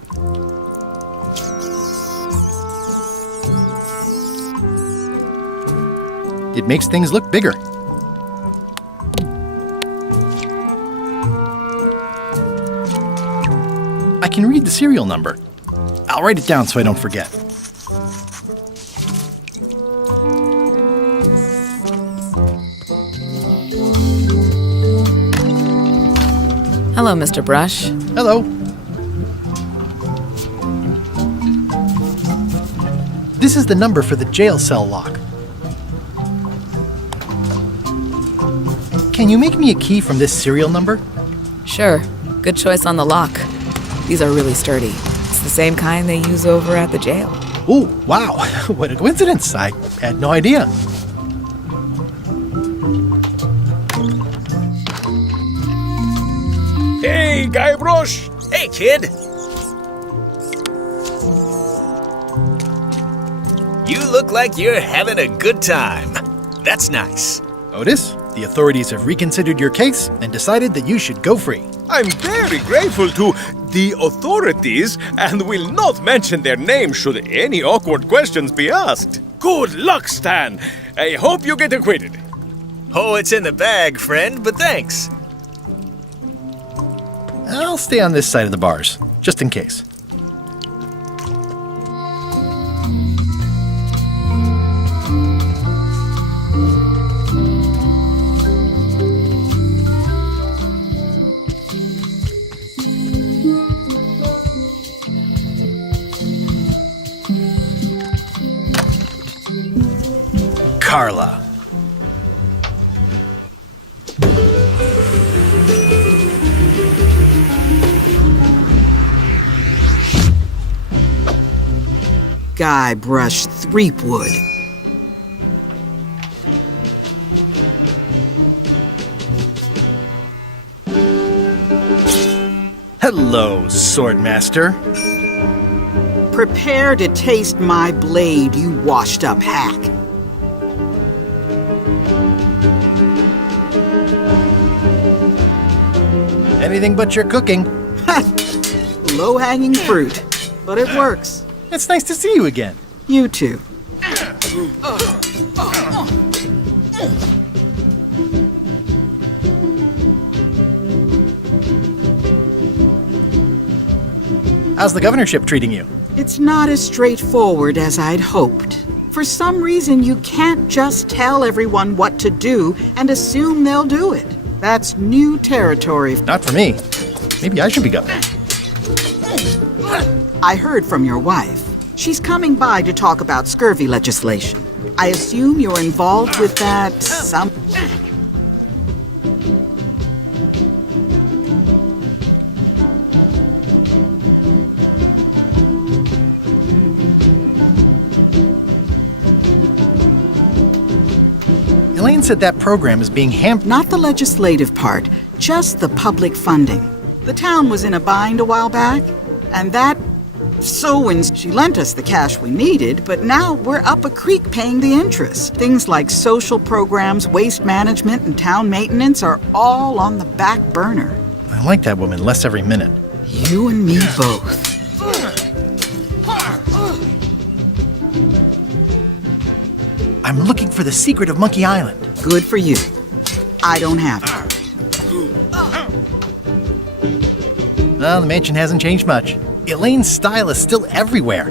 It makes things look bigger. I can read the serial number. I'll write it down so I don't forget. Hello, Mr. Brush. Hello. This is the number for the jail cell lock. Can you make me a key from this serial number? Sure. Good choice on the lock. These are really sturdy. It's the same kind they use over at the jail. Oh, wow. What a coincidence. I had no idea. Hey, Guybrush! Hey, kid! You look like you're having a good time. That's nice. Otis, the authorities have reconsidered your case and decided that you should go free. I'm very grateful to the authorities and will not mention their name should any awkward questions be asked. Good luck, Stan. I hope you get acquitted. Oh, it's in the bag, friend, but thanks. I'll stay on this side of the bars, just in case. Carla. Guybrush Threepwood. Hello, Swordmaster. Prepare to taste my blade, you washed-up hack. Anything but your cooking. Low-hanging fruit, but it works. It's nice to see you again. You too. How's the governorship treating you? It's not as straightforward as I'd hoped. For some reason, you can't just tell everyone what to do and assume they'll do it. That's new territory. Not for me. Maybe I should be governor. I heard from your wife. She's coming by to talk about scurvy legislation. I assume you're involved with that Elaine said that program is being hampered. Not the legislative part, just the public funding. The town was in a bind a while back, and she lent us the cash we needed, but now we're up a creek paying the interest. Things like social programs, waste management, and town maintenance are all on the back burner. I like that woman less every minute. You and me both. I'm looking for the secret of Monkey Island. Good for you. I don't have it. Well, the mansion hasn't changed much. Elaine's style is still everywhere.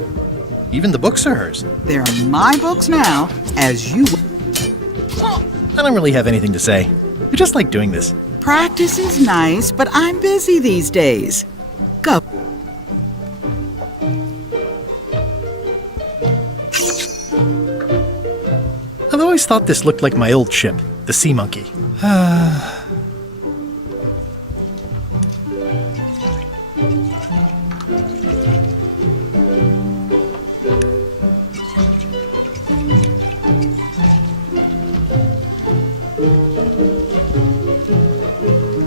Even the books are hers. They're my books now, as you... I don't really have anything to say. I just like doing this. Practice is nice, but I'm busy these days. Go. I've always thought this looked like my old ship, the Sea Monkey.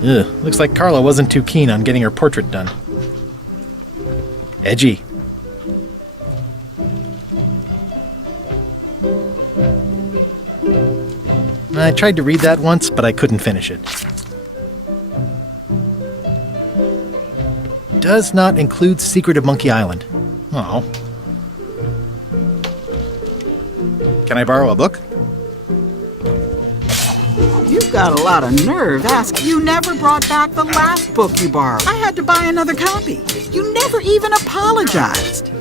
Ugh, looks like Carla wasn't too keen on getting her portrait done. Edgy. I tried to read that once, but I couldn't finish it. Does not include Secret of Monkey Island. Oh. Can I borrow a book? You've got a lot of nerve. You never brought back the last book you borrowed. I had to buy another copy. You never even apologized.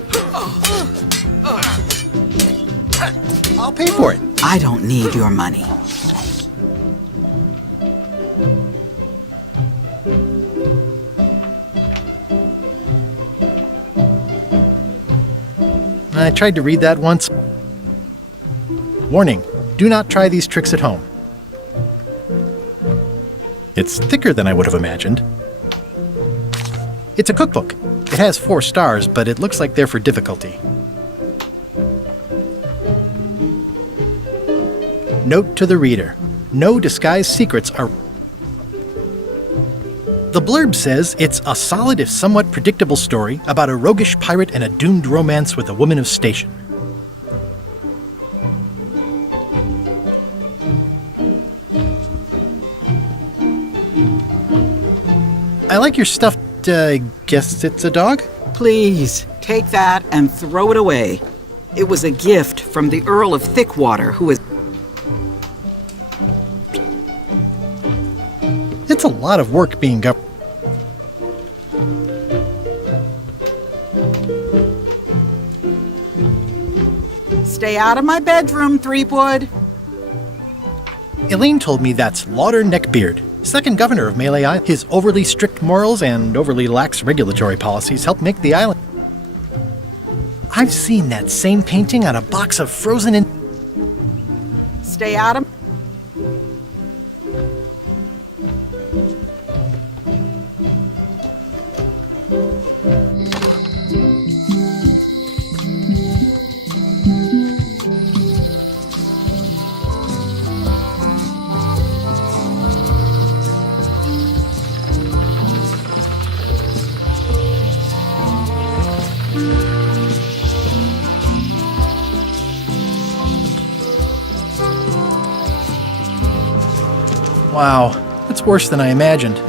I'll pay for it. I don't need your money. I tried to read that once. Warning, do not try these tricks at home. It's thicker than I would have imagined. It's a cookbook. It has 4 stars, but it looks like they're for difficulty. Note to the reader. No disguised secrets are... The blurb says it's a solid if somewhat predictable story about a roguish pirate and a doomed romance with a woman of station. I like your stuffed, guess it's a dog? Please, take that and throw it away. It was a gift from the Earl of Thickwater, who is... It's a lot of work being governed. Stay out of my bedroom, Threepwood. Elaine told me that's Lauder Neckbeard, second governor of Melee Island. His overly strict morals and overly lax regulatory policies helped make the island. I've seen that same painting on a box of frozen in... Stay out of... Wow, that's worse than I imagined.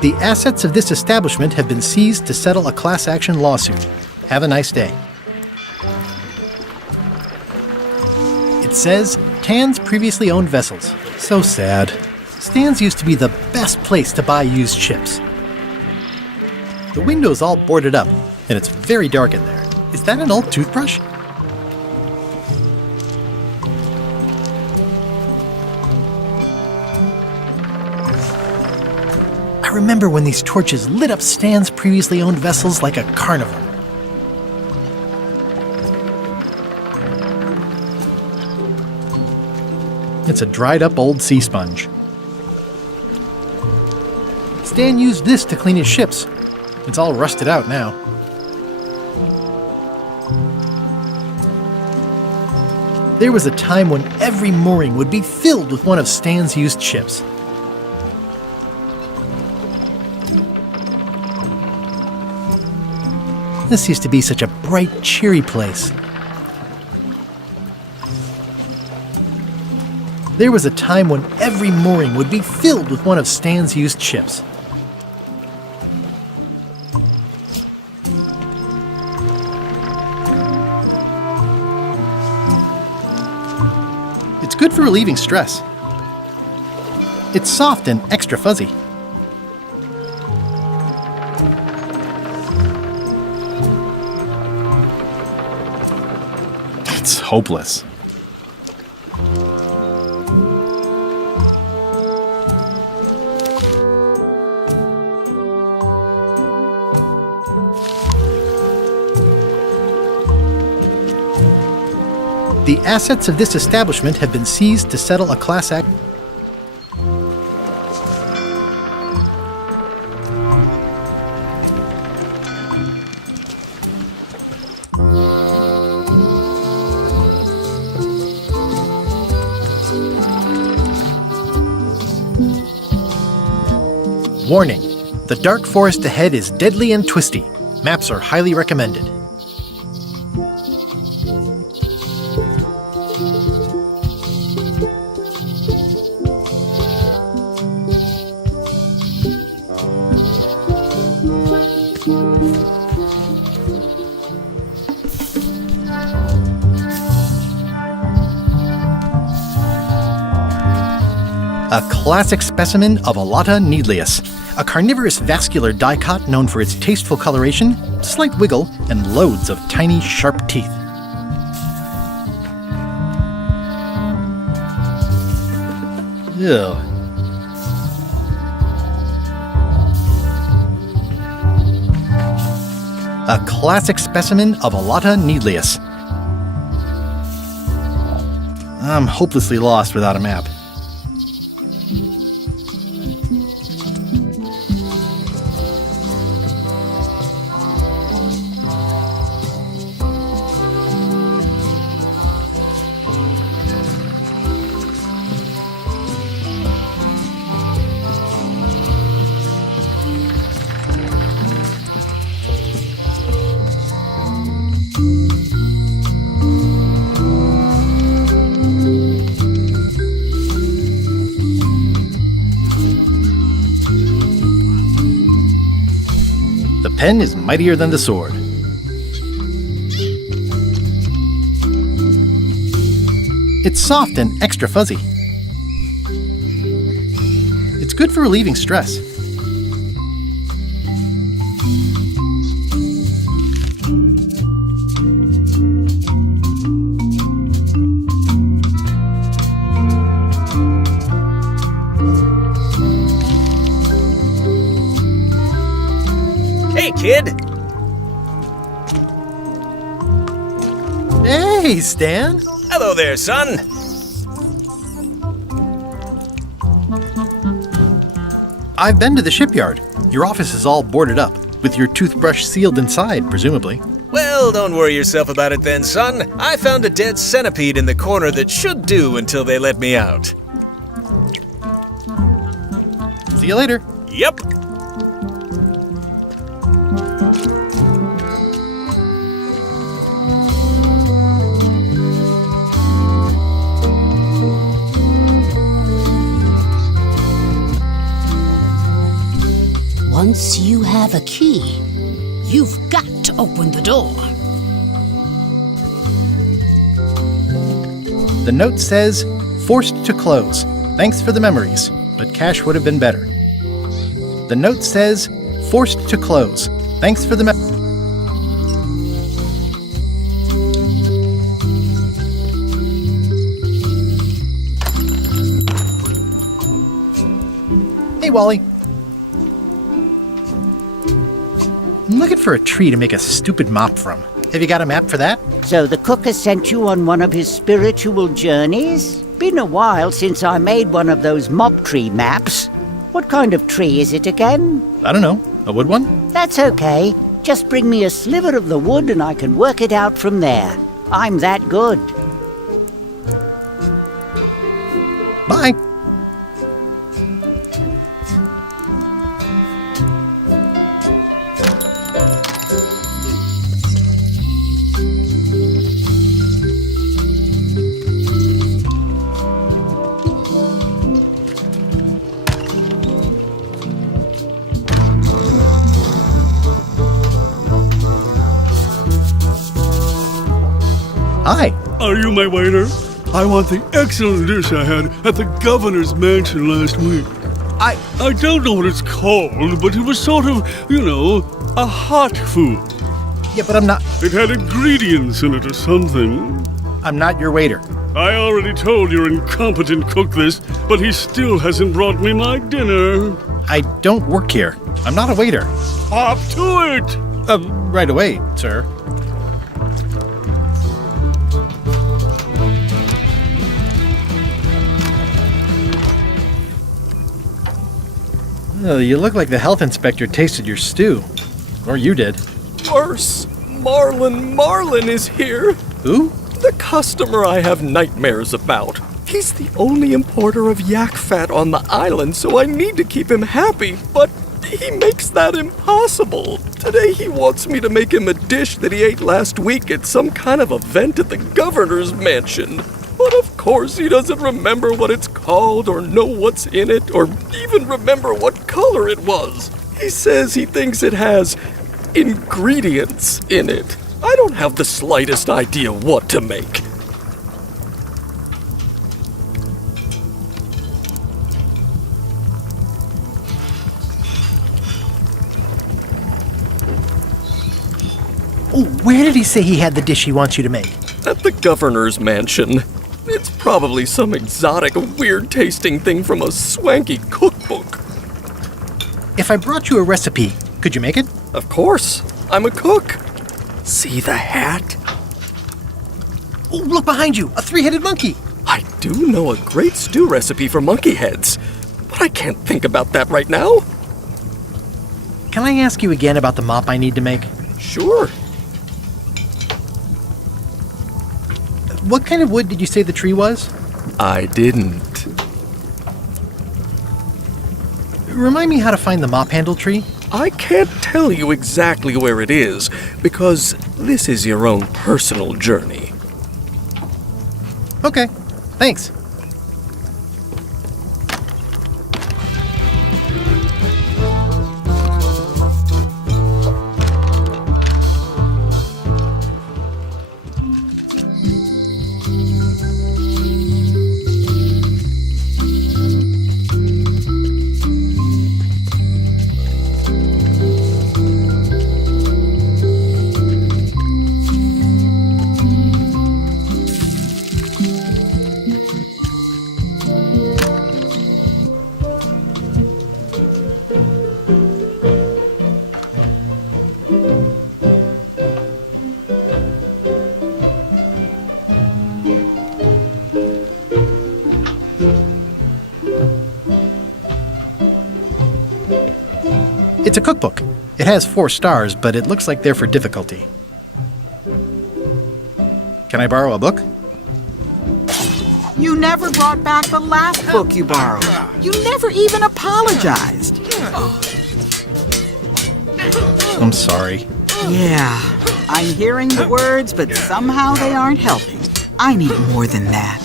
The assets of this establishment have been seized to settle a class action lawsuit. Have a nice day. It says, Tan's previously owned vessels. So sad. Stan's used to be the best place to buy used ships. The window's all boarded up, and it's very dark in there. Is that an old toothbrush? I remember when these torches lit up Stan's previously owned vessels like a carnival. It's a dried up old sea sponge. Stan used this to clean his ships. It's all rusted out now. There was a time when every mooring would be filled with one of Stan's used ships. This used to be such a bright, cheery place. There was a time when every mooring would be filled with one of Stan's used ships. It's good for relieving stress. It's soft and extra fuzzy. It's hopeless. The assets of this establishment have been seized to settle a class act. Warning: the dark forest ahead is deadly and twisty. Maps are highly recommended. A classic specimen of Alata needleus, a carnivorous vascular dicot known for its tasteful coloration, slight wiggle, and loads of tiny, sharp teeth. Ew. A classic specimen of Alata needleus. I'm hopelessly lost without a map. The pen is mightier than the sword. It's soft and extra fuzzy. It's good for relieving stress. Hey, kid! Hey, Stan! Hello there, son! I've been to the shipyard. Your office is all boarded up, with your toothbrush sealed inside, presumably. Well, don't worry yourself about it then, son. I found a dead centipede in the corner that should do until they let me out. See you later. Yep. Once you have a key, you've got to open the door. The note says, "Forced to close. Thanks for the memories, but cash would have been better." The note says, "Forced to close. Thanks for the Hey, Wally. I'm looking for a tree to make a stupid mop from. Have you got a map for that? So the cook has sent you on one of his spiritual journeys? Been a while since I made one of those mop tree maps. What kind of tree is it again? I don't know. A wood one? That's okay. Just bring me a sliver of the wood and I can work it out from there. I'm that good. Bye. Hi. Are you my waiter? I want the excellent dish I had at the governor's mansion last week. I don't know what it's called, but it was sort of, a hot food. Yeah, but I'm not... It had ingredients in it or something. I'm not your waiter. I already told your incompetent cook this, but he still hasn't brought me my dinner. I don't work here. I'm not a waiter. Up to it! Right away, sir. Oh, you look like the health inspector tasted your stew. Or you did. Worse. Marlin is here. Who? The customer I have nightmares about. He's the only importer of yak fat on the island, so I need to keep him happy, but he makes that impossible. Today he wants me to make him a dish that he ate last week at some kind of event at the governor's mansion. But of course he doesn't remember what it's called or know what's in it or even remember what color it was. He says he thinks it has ingredients in it. I don't have the slightest idea what to make. Oh, where did he say he had the dish he wants you to make? At the governor's mansion. It's probably some exotic, weird-tasting thing from a swanky cookbook. If I brought you a recipe, could you make it? Of course. I'm a cook. See the hat? Oh, look behind you! A three-headed monkey! I do know a great stew recipe for monkey heads, but I can't think about that right now. Can I ask you again about the mop I need to make? Sure. What kind of wood did you say the tree was? I didn't. Remind me how to find the mop handle tree? I can't tell you exactly where it is, because this is your own personal journey. Okay, thanks. It's a cookbook. It has 4 stars, but it looks like they're for difficulty. Can I borrow a book? You never brought back the last book you borrowed. You never even apologized. I'm sorry. Yeah, I'm hearing the words, but somehow they aren't helping. I need more than that.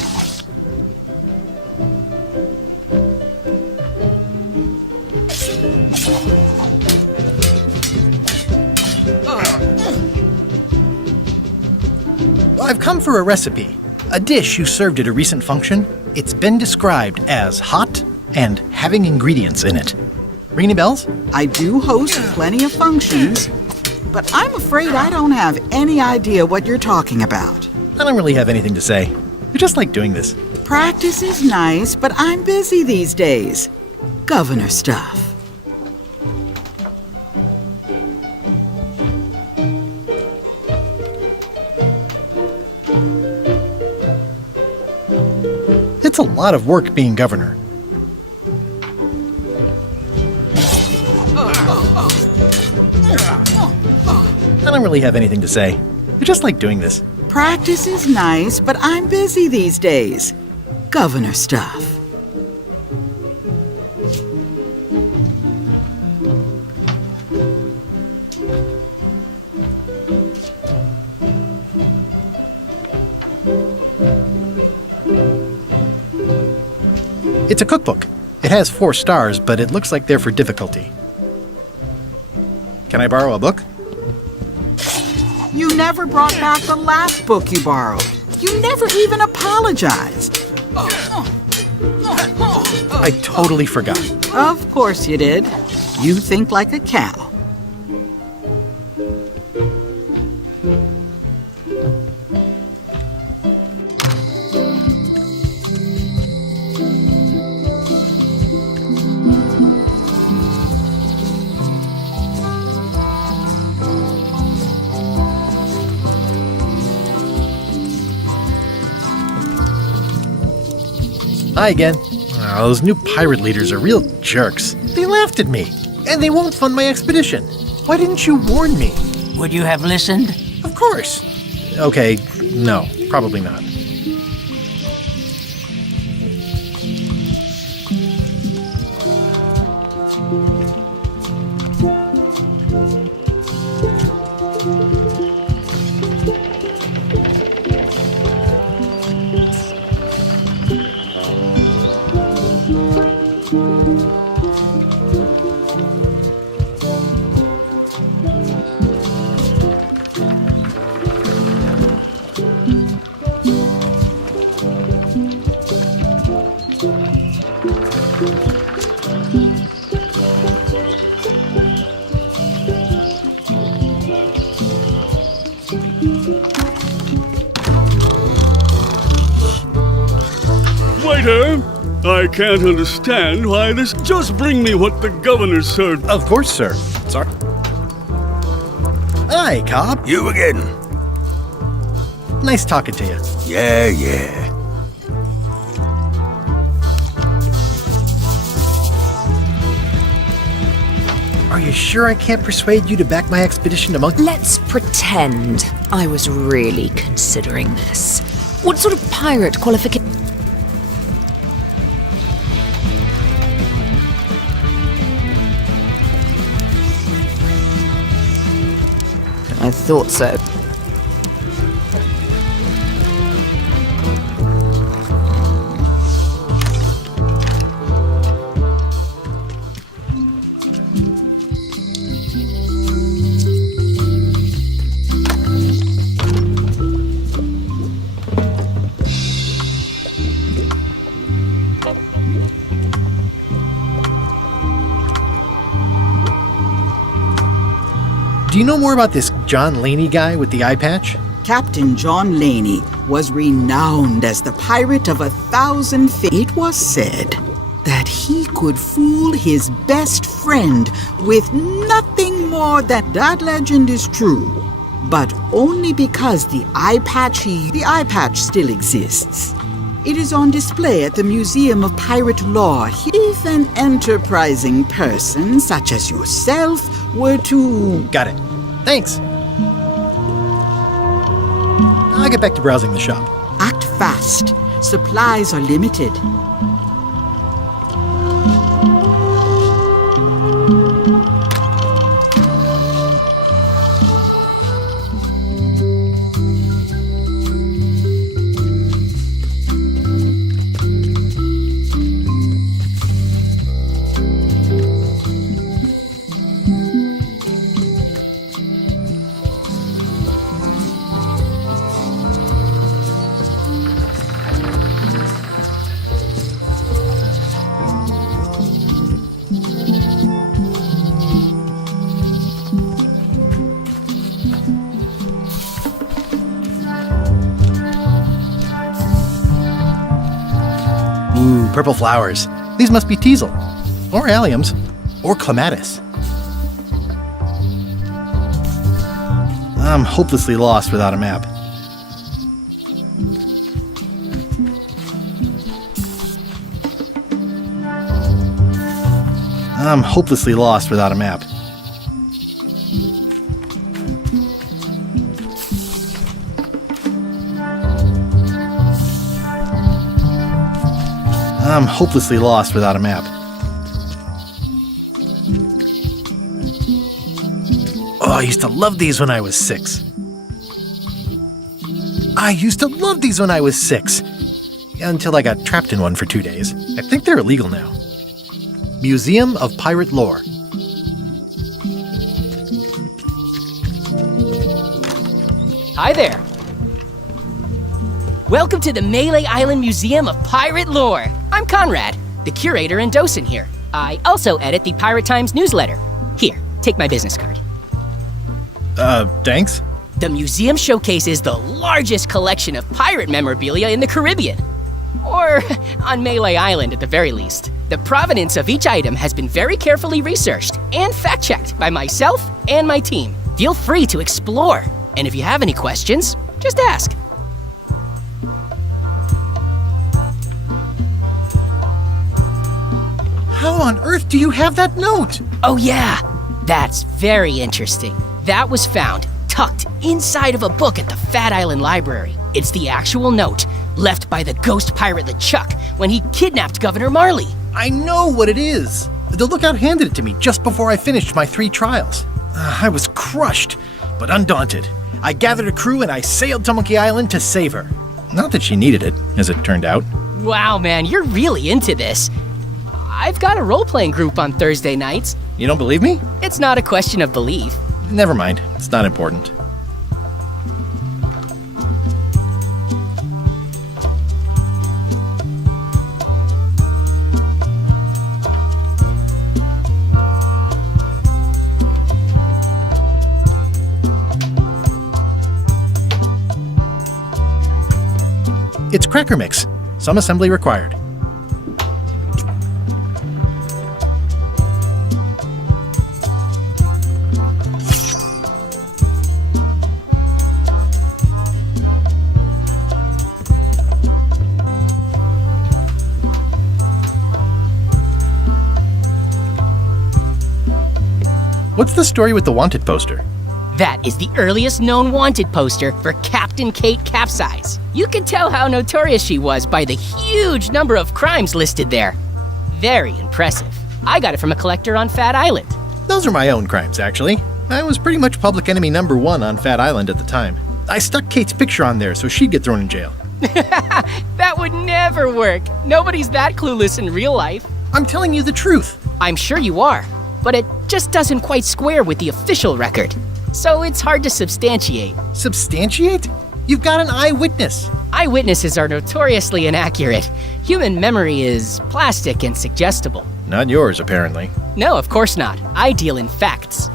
I've come for a recipe. A dish you served at a recent function. It's been described as hot and having ingredients in it. Ring any bells? I do host plenty of functions, but I'm afraid I don't have any idea what you're talking about. I don't really have anything to say. I just like doing this. Practice is nice, but I'm busy these days. Governor stuff. It's a lot of work being governor. I don't really have anything to say. I just like doing this. Practice is nice, but I'm busy these days. Governor stuff. It's a cookbook. It has 4 stars, but it looks like they're for difficulty. Can I borrow a book? You never brought back the last book you borrowed. You never even apologized. I totally forgot. Of course you did. You think like a cow. Hi again. Oh, those new pirate leaders are real jerks. They laughed at me, and they won't fund my expedition. Why didn't you warn me? Would you have listened? Of course. Okay, no, probably not. Waiter! I can't understand why this... Just bring me what the governor served. Of course, sir. Sorry. Hi, Cobb. You again. Nice talking to you. Yeah. Are you sure I can't persuade you to back my expedition to Monkey? Let's pretend I was really considering this. What sort of pirate qualification? I thought so. Do you know more about this John Laney guy with the eye patch? Captain John Laney was renowned as the pirate of 1,000 feet. It was said that he could fool his best friend with nothing more than that legend is true, but only because the eye patch still exists. It is on display at the Museum of Pirate Lore. If an enterprising person such as yourself were to... Got it. Thanks. I'll get back to browsing the shop. Act fast. Supplies are limited. Ooh, purple flowers. These must be teasel, or alliums, or clematis. I'm hopelessly lost without a map. I'm hopelessly lost without a map. I'm hopelessly lost without a map. Oh, I used to love these when I was 6. Until I got trapped in one for 2 days. I think they're illegal now. Museum of Pirate Lore. Hi there. Welcome to the Melee Island Museum of Pirate Lore. I'm Conrad, the curator and docent here. I also edit the Pirate Times newsletter. Here, take my business card. Thanks. The museum showcases the largest collection of pirate memorabilia in the Caribbean. Or on Melee Island at the very least. The provenance of each item has been very carefully researched and fact-checked by myself and my team. Feel free to explore. And if you have any questions, just ask. How on earth do you have that note? Oh yeah, that's very interesting. That was found tucked inside of a book at the Fat Island Library. It's the actual note left by the ghost pirate LeChuck when he kidnapped Governor Marley. I know what it is. The lookout handed it to me just before I finished my 3 trials. I was crushed, but undaunted. I gathered a crew and I sailed to Monkey Island to save her. Not that she needed it, as it turned out. Wow, man, you're really into this. I've got a role-playing group on Thursday nights. You don't believe me? It's not a question of belief. Never mind. It's not important. It's cracker mix. Some assembly required. What's the story with the wanted poster? That is the earliest known wanted poster for Captain Kate Capsize. You can tell how notorious she was by the huge number of crimes listed there. Very impressive. I got it from a collector on Fat Island. Those are my own crimes, actually. I was pretty much public enemy #1 on Fat Island at the time. I stuck Kate's picture on there so she'd get thrown in jail. That would never work. Nobody's that clueless in real life. I'm telling you the truth. I'm sure you are, but it just doesn't quite square with the official record. So it's hard to substantiate. Substantiate? You've got an eyewitness. Eyewitnesses are notoriously inaccurate. Human memory is plastic and suggestible. Not yours, apparently. No, of course not. I deal in facts.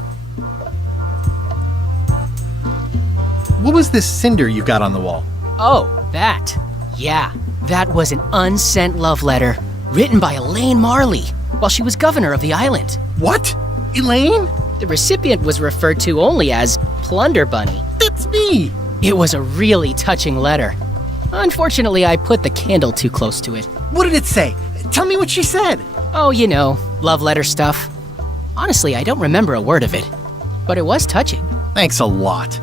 What was this cinder you got on the wall? Oh, that. Yeah, that was an unsent love letter written by Elaine Marley while she was governor of the island. What? Elaine? The recipient was referred to only as Plunder Bunny. That's me! It was a really touching letter. Unfortunately, I put the candle too close to it. What did it say? Tell me what she said. Oh, you know, love letter stuff. Honestly, I don't remember a word of it, but it was touching. Thanks a lot.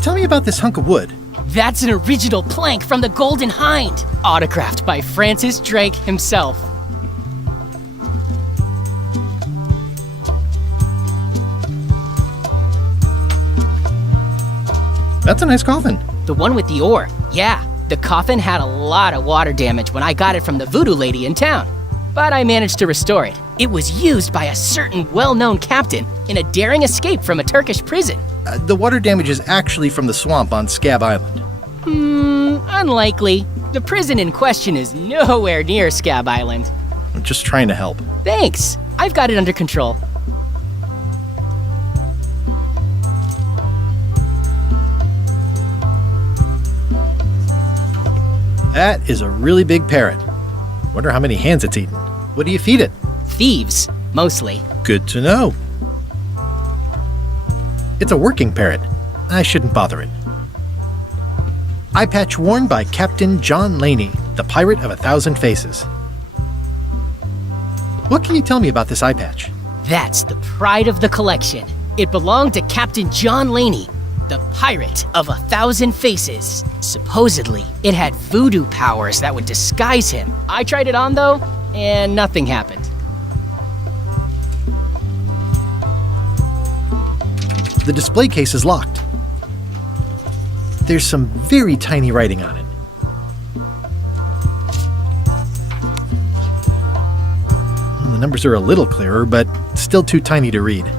Tell me about this hunk of wood. That's an original plank from the Golden Hind, autographed by Francis Drake himself. That's a nice coffin. The one with the ore. Yeah, the coffin had a lot of water damage when I got it from the voodoo lady in town. But I managed to restore it. It was used by a certain well-known captain in a daring escape from a Turkish prison. The water damage is actually from the swamp on Scab Island. Unlikely. The prison in question is nowhere near Scab Island. I'm just trying to help. Thanks. I've got it under control. That is a really big parrot. Wonder how many hands it's eaten. What do you feed it? Thieves, mostly. Good to know. It's a working parrot. I shouldn't bother it. Eye patch worn by Captain John Laney, the pirate of 1,000 faces. What can you tell me about this eye patch? That's the pride of the collection. It belonged to Captain John Laney, the pirate of 1,000 faces. Supposedly, it had voodoo powers that would disguise him. I tried it on though, and nothing happened. The display case is locked. There's some very tiny writing on it. The numbers are a little clearer, but still too tiny to read.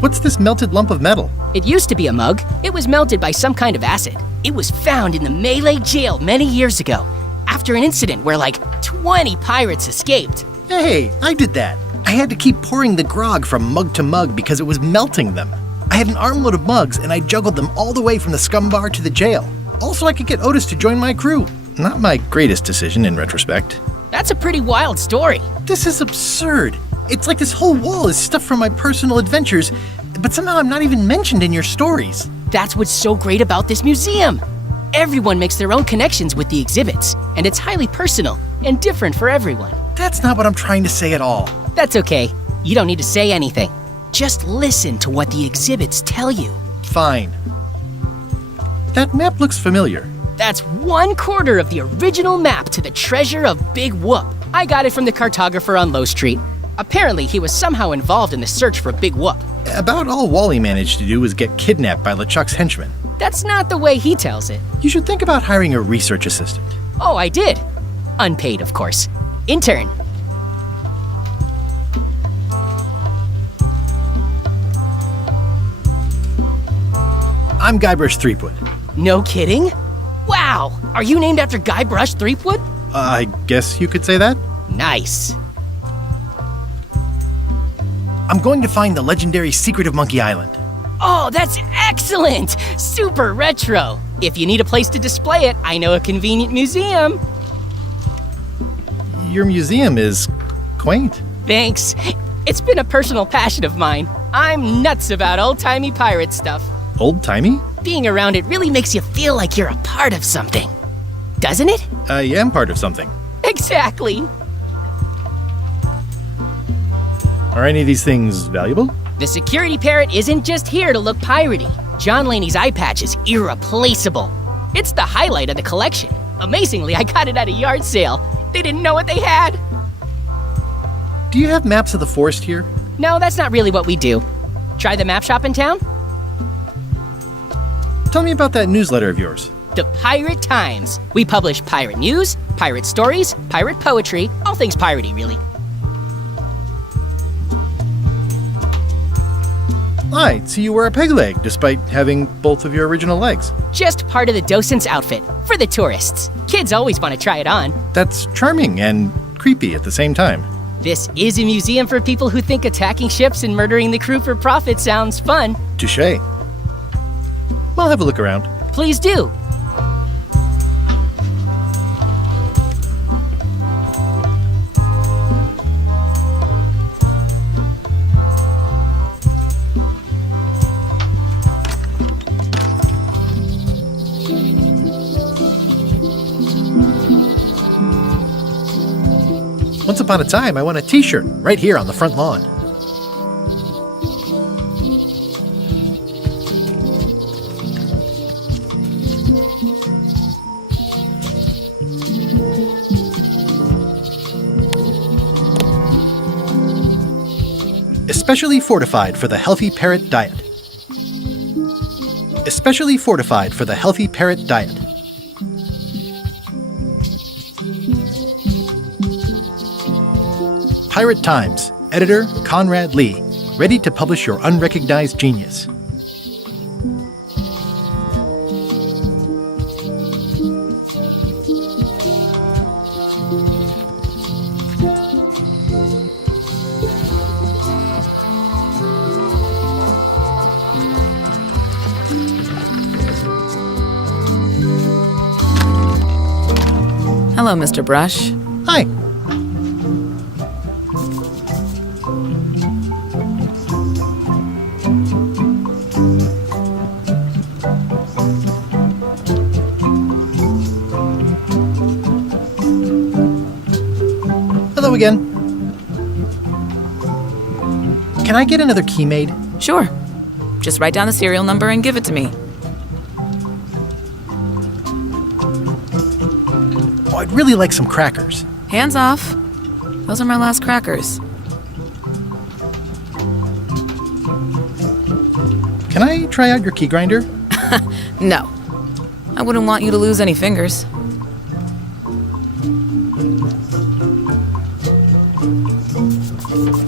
What's this melted lump of metal? It used to be a mug. It was melted by some kind of acid. It was found in the Malay jail many years ago, after an incident where like 20 pirates escaped. Hey, I did that. I had to keep pouring the grog from mug to mug because it was melting them. I had an armload of mugs and I juggled them all the way from the scum bar to the jail. Also, I could get Otis to join my crew. Not my greatest decision in retrospect. That's a pretty wild story. This is absurd. It's like this whole wall is stuff from my personal adventures, but somehow I'm not even mentioned in your stories. That's what's so great about this museum. Everyone makes their own connections with the exhibits, and it's highly personal and different for everyone. That's not what I'm trying to say at all. That's okay. You don't need to say anything. Just listen to what the exhibits tell you. Fine. That map looks familiar. That's 1/4 of the original map to the treasure of Big Whoop. I got it from the cartographer on Low Street. Apparently, he was somehow involved in the search for Big Whoop. About all Wally managed to do was get kidnapped by LeChuck's henchmen. That's not the way he tells it. You should think about hiring a research assistant. Oh, I did. Unpaid, of course. Intern. I'm Guybrush Threepwood. No kidding? Wow! Are you named after Guybrush Threepwood? I guess you could say that. Nice. I'm going to find the legendary secret of Monkey Island. Oh, that's excellent! Super retro. If you need a place to display it, I know a convenient museum. Your museum is quaint. Thanks. It's been a personal passion of mine. I'm nuts about old-timey pirate stuff. Old-timey? Being around it really makes you feel like you're a part of something. Doesn't it? I am part of something. Exactly. Are any of these things valuable? The security parrot isn't just here to look piratey. John Laney's eye patch is irreplaceable. It's the highlight of the collection. Amazingly, I got it at a yard sale. They didn't know what they had. Do you have maps of the forest here? No, that's not really what we do. Try the map shop in town? Tell me about that newsletter of yours. The Pirate Times. We publish pirate news, pirate stories, pirate poetry, all things piratey, really. I see you wear a peg leg despite having both of your original legs. Just part of the docent's outfit, for the tourists. Kids always want to try it on. That's charming and creepy at the same time. This is a museum for people who think attacking ships and murdering the crew for profit sounds fun. Touché. I'll have a look around. Please do. Once upon a time, I won a t-shirt right here on the front lawn. Especially fortified for the healthy parrot diet. Especially fortified for the healthy parrot diet. Pirate Times, editor Conrad Lee, ready to publish your unrecognized genius. Hello, Mr. Brush. Hi. Hello again. Can I get another key made? Sure. Just write down the serial number and give it to me. Oh, I'd really like some crackers. Hands off. Those are my last crackers. Can I try out your key grinder? No. I wouldn't want you to lose any fingers.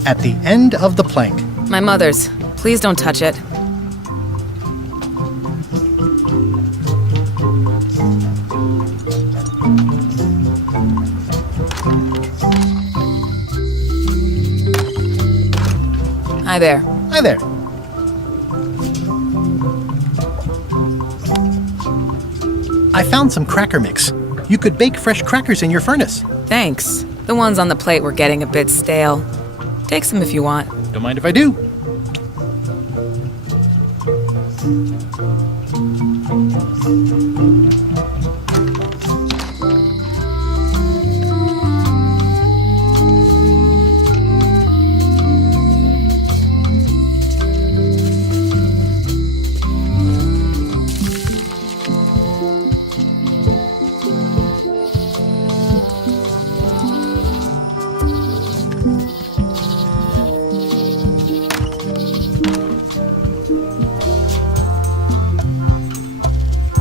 At the end of the plank. My mother's. Please don't touch it. Hi there. Hi there. I found some cracker mix. You could bake fresh crackers in your furnace. Thanks. The ones on the plate were getting a bit stale. Take some if you want. Don't mind if I do.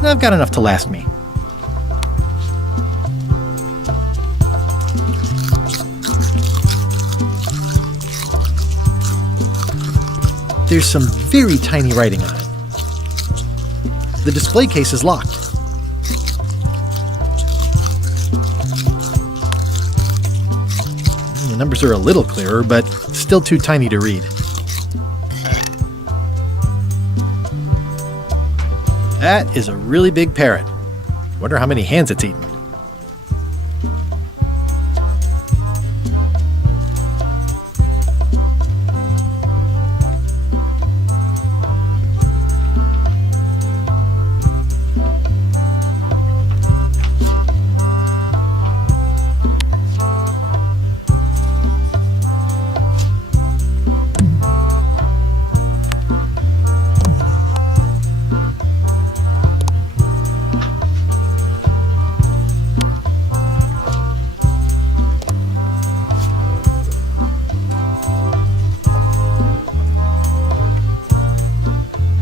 I've got enough to last me. There's some very tiny writing on it. The display case is locked. The numbers are a little clearer, but still too tiny to read. That is a really big parrot. Wonder how many hands it's eaten.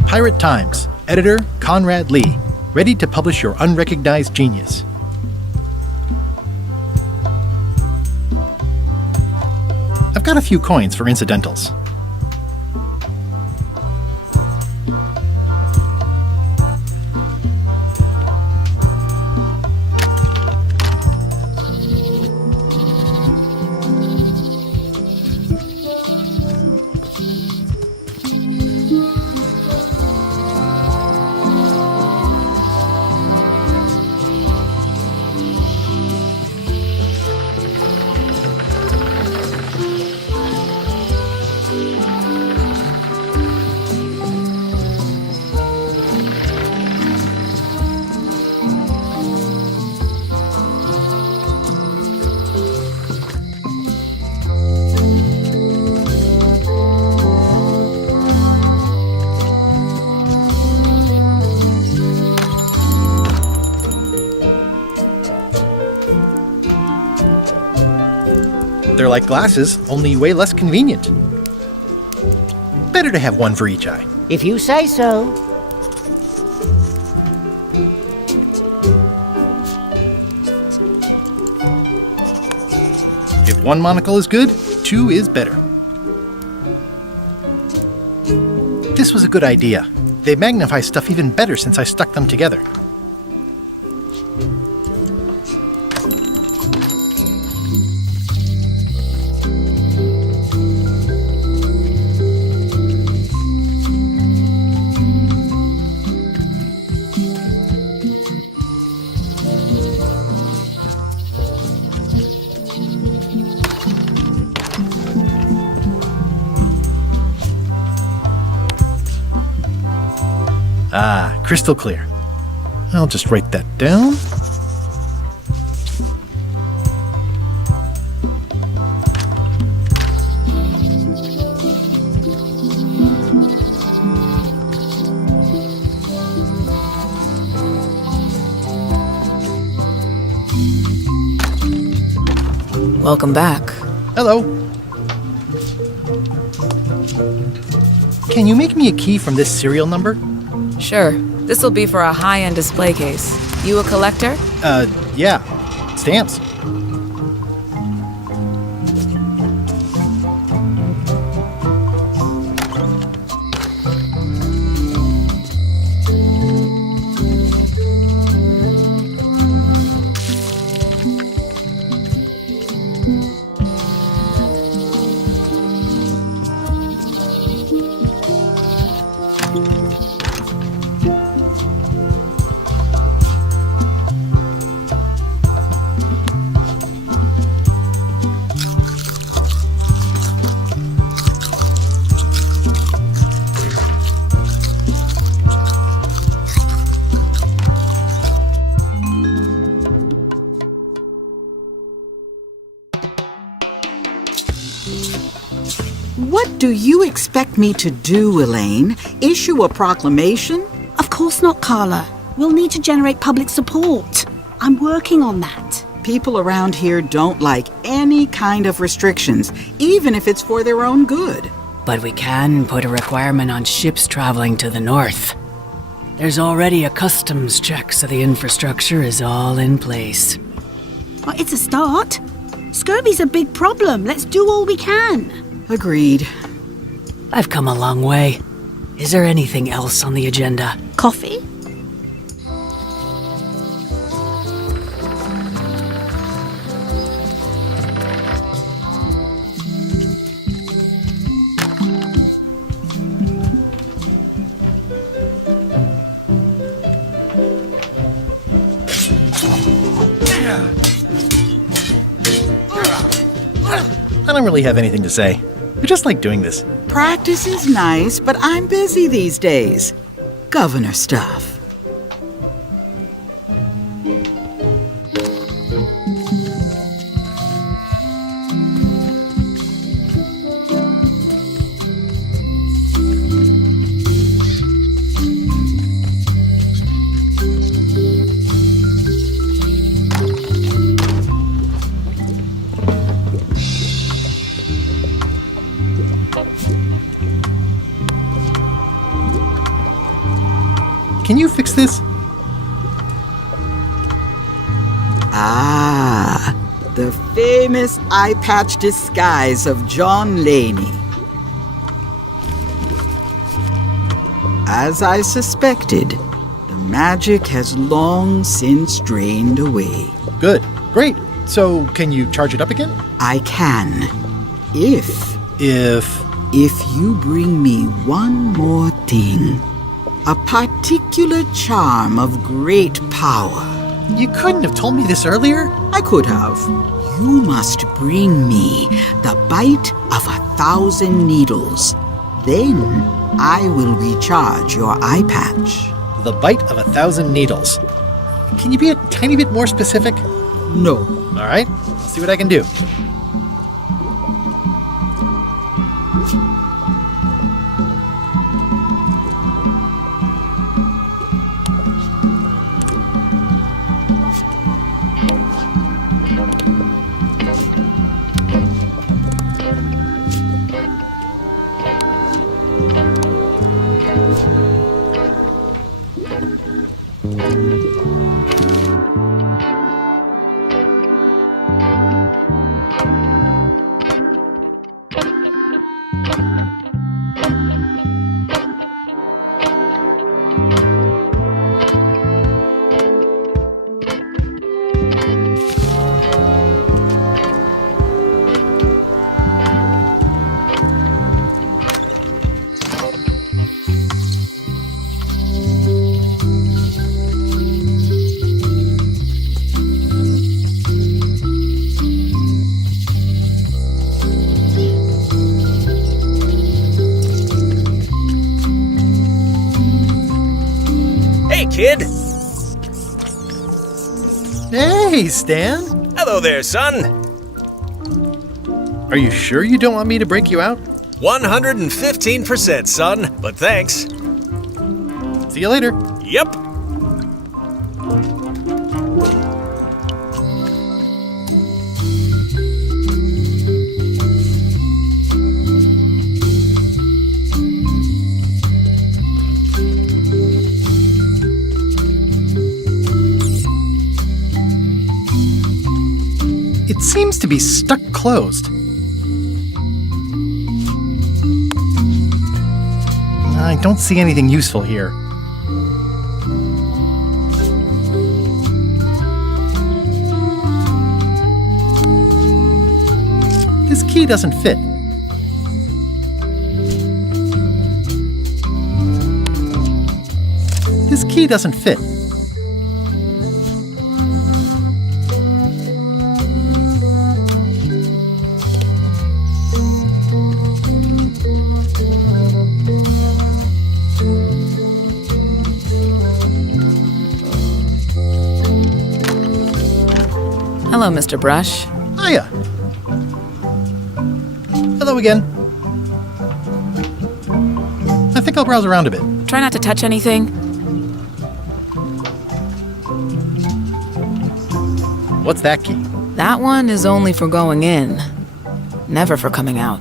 Pirate Times, editor Conrad Lee, ready to publish your unrecognized genius. I've got a few coins for incidentals. They're like glasses, only way less convenient. Better to have one for each eye. If you say so. If one monocle is good, two is better. This was a good idea. They magnify stuff even better since I stuck them together. Ah, crystal clear. I'll just write that down. Welcome back. Hello. Can you make me a key from this serial number? Sure. This'll be for a high-end display case. You a collector? Yeah. Stamps. What do you expect me to do, Elaine? Issue a proclamation? Of course not, Carla. We'll need to generate public support. I'm working on that. People around here don't like any kind of restrictions, even if it's for their own good. But we can put a requirement on ships traveling to the north. There's already a customs check, so the infrastructure is all in place. Well, it's a start. Scurvy's a big problem. Let's do all we can. Agreed. I've come a long way. Is there anything else on the agenda? Coffee? I don't really have anything to say. I just like doing this. Practice is nice, but I'm busy these days. Governor stuff. Can you fix this? Ah, the famous eye patch disguise of John Laney. As I suspected, the magic has long since drained away. Good. Great. So, can you charge it up again? I can. If If you bring me one more thing. A particular charm of great power. You couldn't have told me this earlier? I could have. You must bring me the bite of 1,000 needles. Then I will recharge your eye patch. The bite of 1,000 needles. Can you be a tiny bit more specific? No. All right, I'll see what I can do. Kid. Hey, Stan. Hello there, son. Are you sure you don't want me to break you out? 115%, son, but thanks. See you later. Yep. It seems to be stuck closed. I don't see anything useful here. This key doesn't fit. This key doesn't fit. Hello, Mr. Brush. Hiya. Hello again. I think I'll browse around a bit. Try not to touch anything. What's that key? That one is only for going in, never for coming out.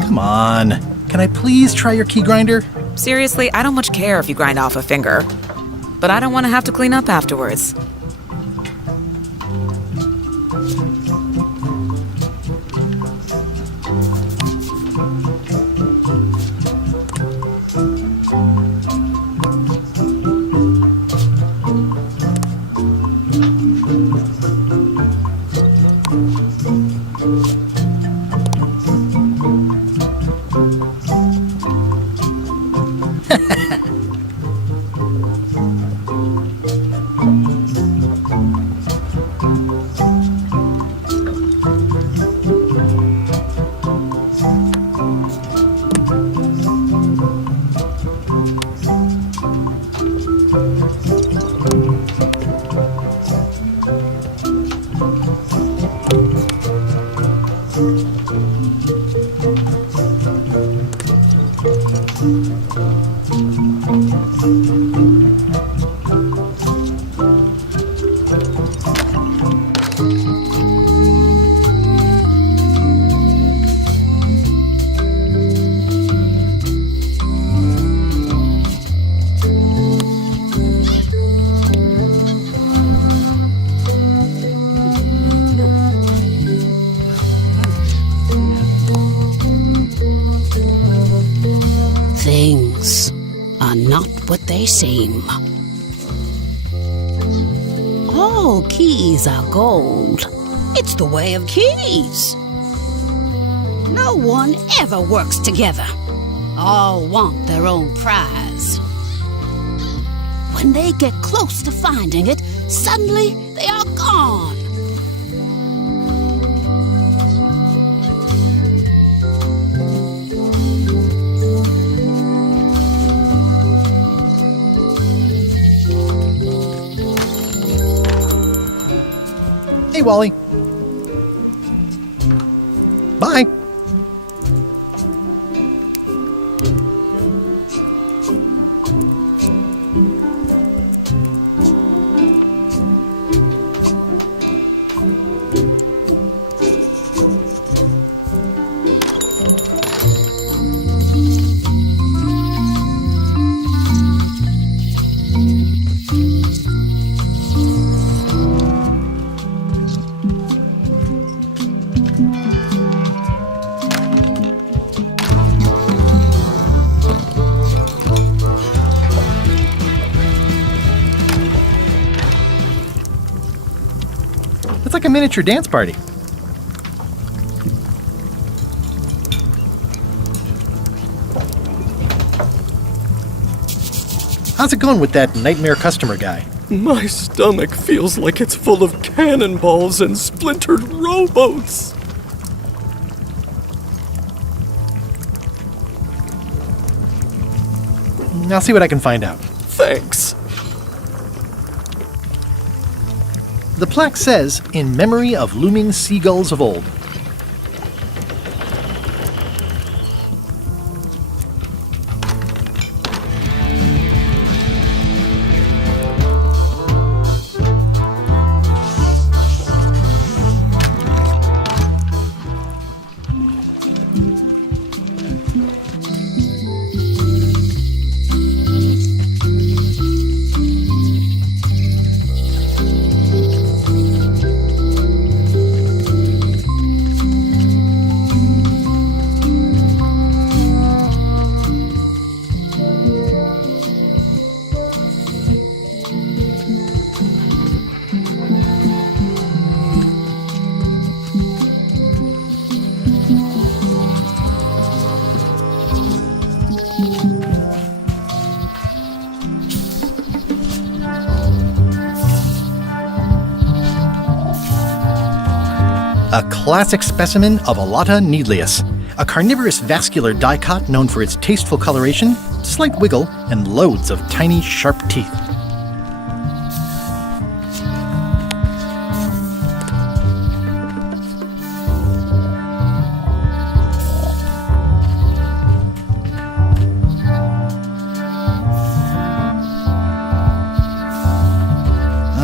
Come on. Can I please try your key grinder? Seriously, I don't much care if you grind off a finger. But I don't want to have to clean up afterwards. Things are not what they seem. All keys are gold. It's the way of keys. No one ever works together. All want their own prize. When they get close to finding it, suddenly they are gone. Hey, Wally. Bye. It's like a miniature dance party. How's it going with that nightmare customer guy? My stomach feels like it's full of cannonballs and splintered rowboats. I'll see what I can find out. Thanks. The plaque says, "In memory of looming seagulls of old." A classic specimen of Alata needleus, a carnivorous vascular dicot known for its tasteful coloration, slight wiggle, and loads of tiny, sharp teeth.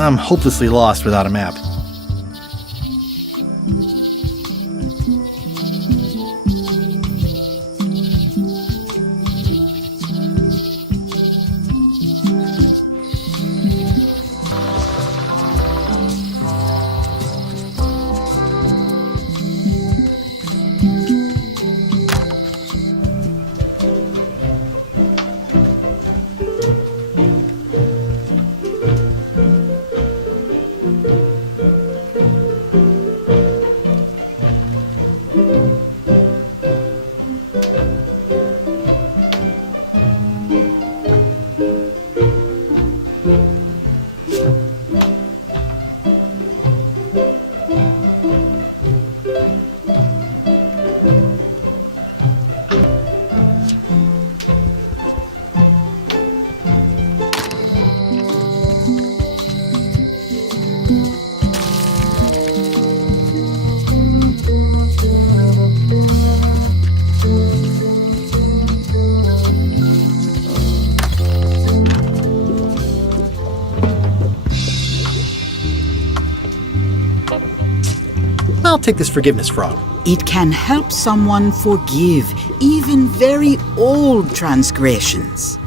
I'm hopelessly lost without a map. I'll take this forgiveness frog. It can help someone forgive even very old transgressions.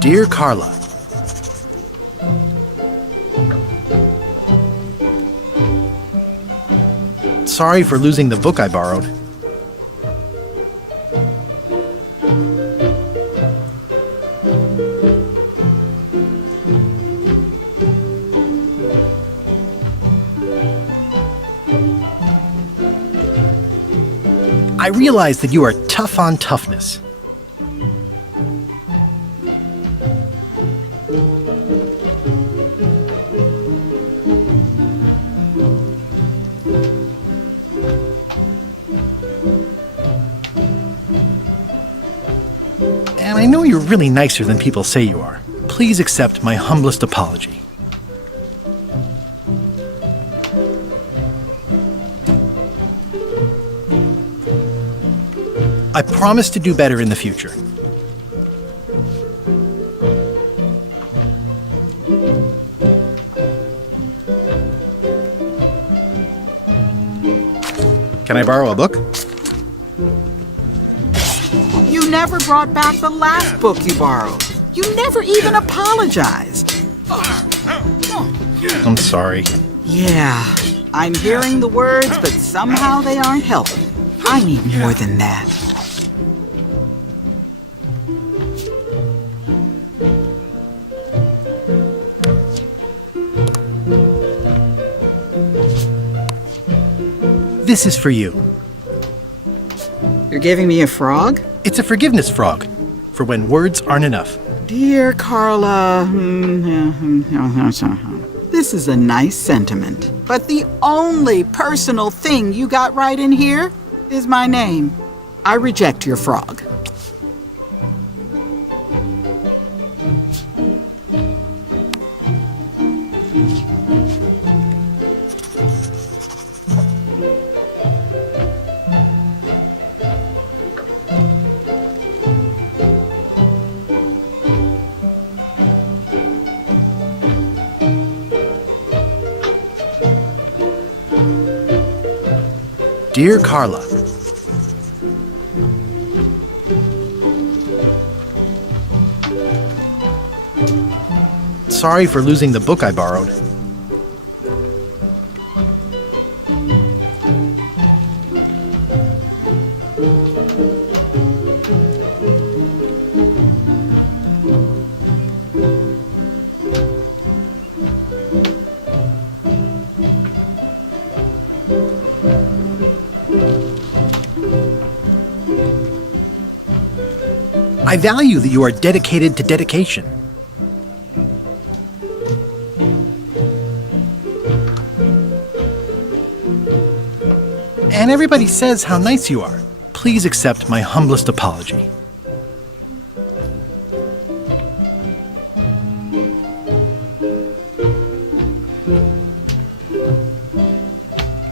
Dear Carla, sorry for losing the book I borrowed. I realize that you are tough on toughness. And I know you're really nicer than people say you are. Please accept my humblest apology. I promise to do better in the future. Can I borrow a book? You never brought back the last book you borrowed. You never even apologized. I'm sorry. Yeah, I'm hearing the words, but somehow they aren't helping. I need more than that. This is for you. You're giving me a frog? It's a forgiveness frog, for when words aren't enough. Dear Carla, this is a nice sentiment, but the only personal thing you got right in here is my name. I reject your frog. Dear Carla, sorry for losing the book I borrowed. I value that you are dedicated to dedication. And everybody says how nice you are. Please accept my humblest apology.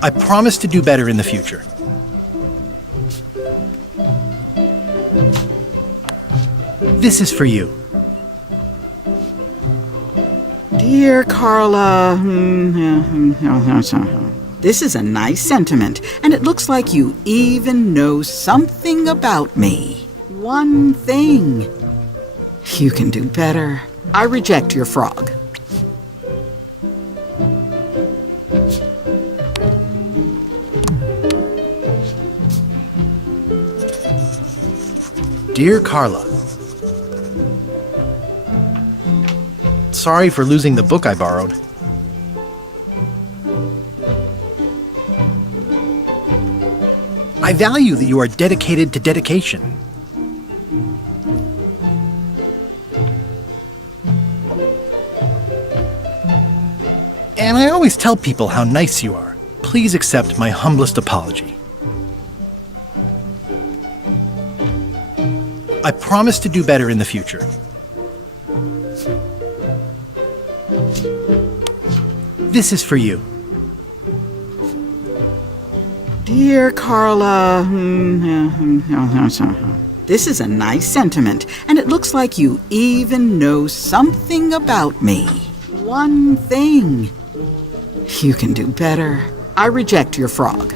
I promise to do better in the future. This is for you. Dear Carla, this is a nice sentiment, and it looks like you even know something about me. One thing. You can do better. I reject your frog. Dear Carla, sorry for losing the book I borrowed. I value that you are dedicated to dedication. And I always tell people how nice you are. Please accept my humblest apology. I promise to do better in the future. This is for you. Dear Carla, this is a nice sentiment, and it looks like you even know something about me. One thing. You can do better. I reject your frog.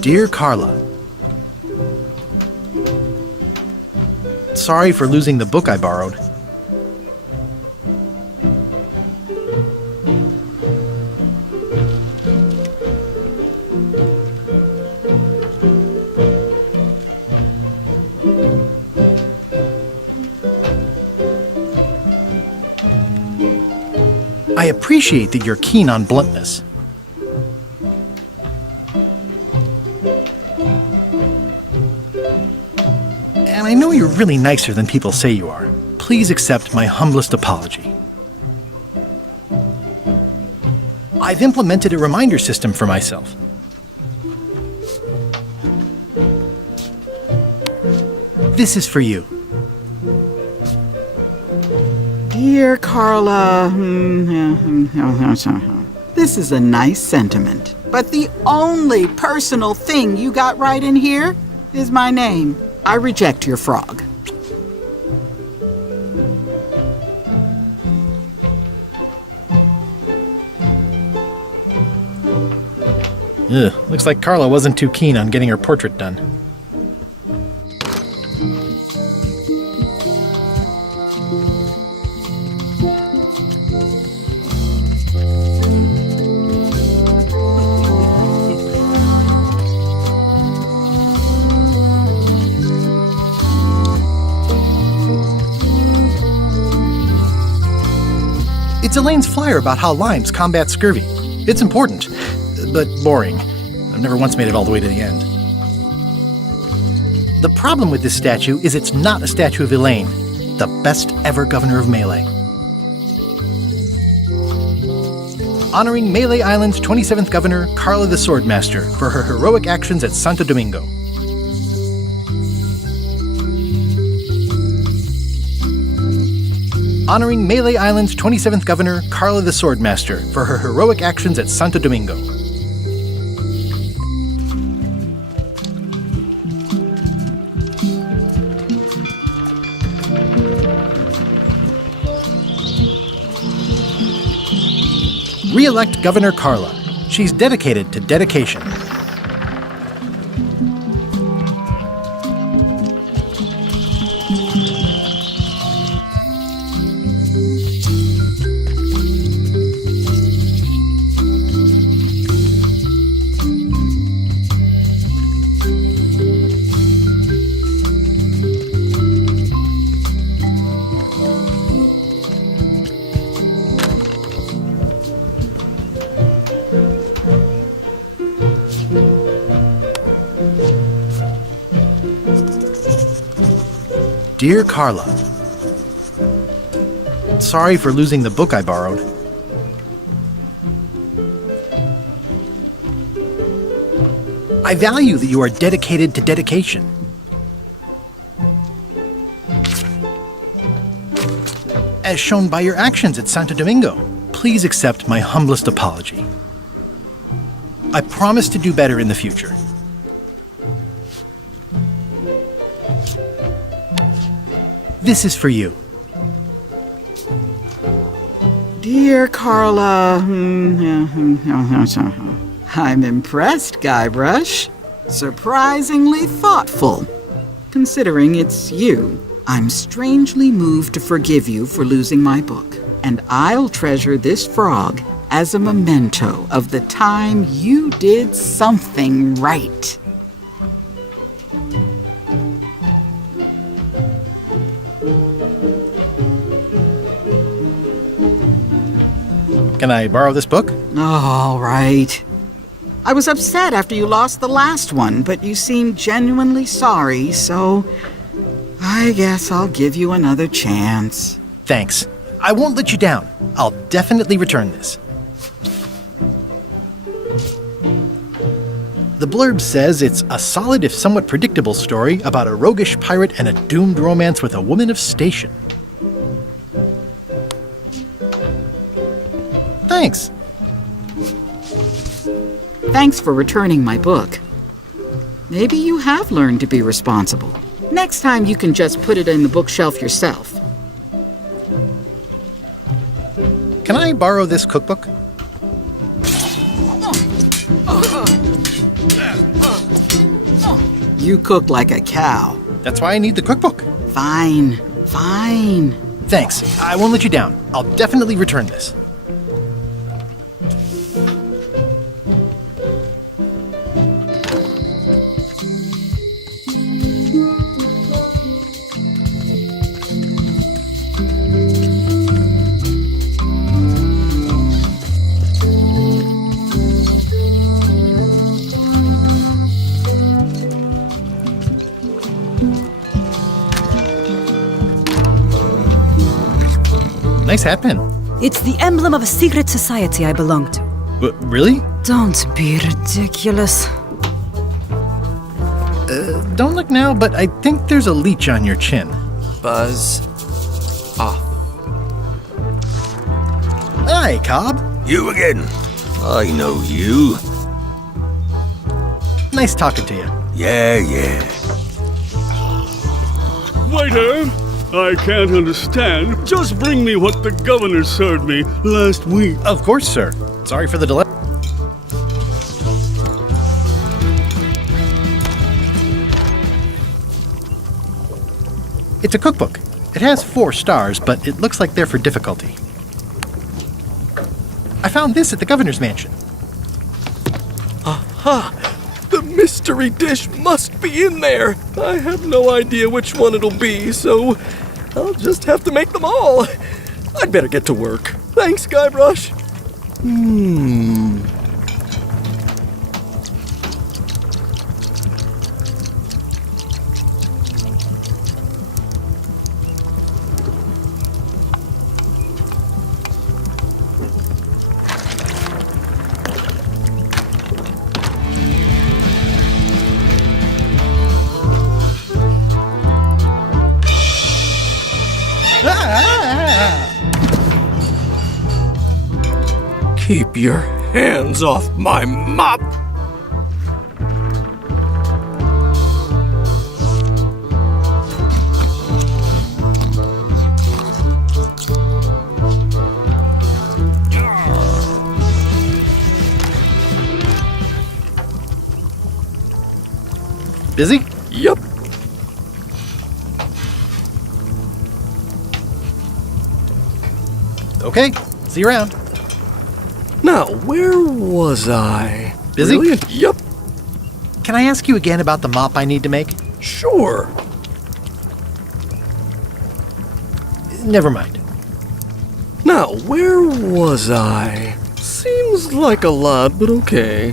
Dear Carla, sorry for losing the book I borrowed. I appreciate that you're keen on bluntness. And I know you're really nicer than people say you are. Please accept my humblest apology. I've implemented a reminder system for myself. This is for you. Dear Carla, this is a nice sentiment, but the only personal thing you got right in here is my name. I reject your frog. Ugh, looks like Carla wasn't too keen on getting her portrait done. It's Elaine's flyer about how limes combat scurvy. It's important, but boring. I've never once made it all the way to the end. The problem with this statue is it's not a statue of Elaine, the best ever governor of Melee. Honoring Melee Island's 27th governor, Carla the Swordmaster, for her heroic actions at Santo Domingo. Honoring Melee Island's 27th governor, Carla the Swordmaster, for her heroic actions at Santo Domingo. Re-elect Governor Carla. She's dedicated to dedication. Dear Carla, Sorry for losing the book I borrowed. I value that you are dedicated to dedication. As shown by your actions at Santo Domingo, please accept my humblest apology. I promise to do better in the future. This is for you. Dear Carla, I'm impressed, Guybrush. Surprisingly thoughtful. Considering it's you, I'm strangely moved to forgive you for losing my book, and I'll treasure this frog as a memento of the time you did something right. Can I borrow this book? All right. I was upset after you lost the last one, but you seemed genuinely sorry, so I guess I'll give you another chance. Thanks. I won't let you down. I'll definitely return this. The blurb says it's a solid if somewhat predictable story about a roguish pirate and a doomed romance with a woman of station. Thanks. Thanks for returning my book. Maybe you have learned to be responsible. Next time you can just put it in the bookshelf yourself. Can I borrow this cookbook? You cook like a cow. That's why I need the cookbook. Fine. Thanks. I won't let you down. I'll definitely return this. Nice hat pin. It's the emblem of a secret society I belong to. Really? Don't be ridiculous. Don't look now, but I think there's a leech on your chin. Buzz off. Hi, Cobb. You again. I know you. Nice talking to you. Yeah. Waiter! I can't understand. Just bring me what the governor served me last week. Of course, sir. Sorry for the delay. It's a cookbook. It has 4 stars, but it looks like they're for difficulty. I found this at the governor's mansion. Aha! The mystery dish must be in there. I have no idea which one it'll be, so I'll just have to make them all. I'd better get to work. Thanks, Guybrush. Keep your hands off my mop! Busy? Yup. Okay, see you around. Now, where was I? Busy? Really? Yup. Can I ask you again about the mop I need to make? Sure. Never mind. Now, where was I? Seems like a lot, but okay.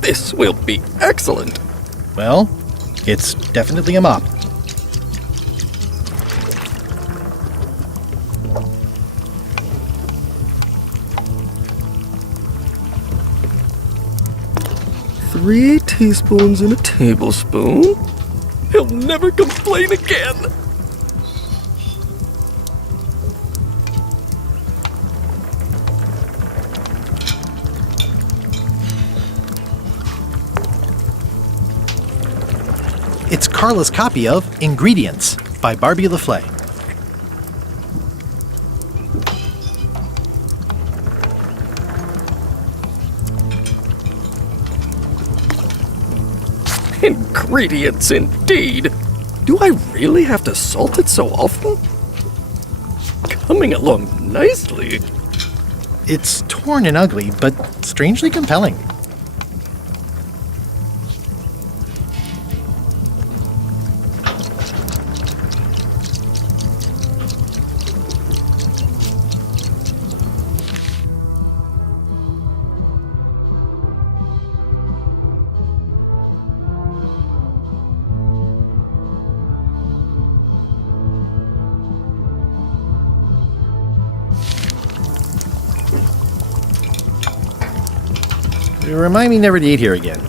This will be excellent. Well, it's definitely a mop. 3 teaspoons in a tablespoon. He'll never complain again. It's Carla's copy of Ingredients by Barbie LaFlay. Ingredients indeed. Do I really have to salt it so often? Coming along nicely. It's torn and ugly, but strangely compelling. Remind me never to eat here again.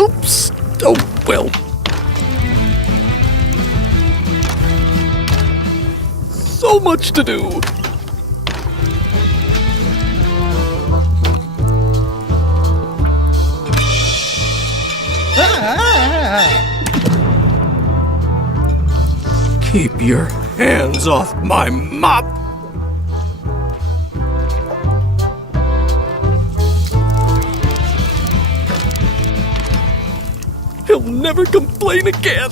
Oops. Oh, well. So much to do. Keep your hands off my mop! He'll never complain again!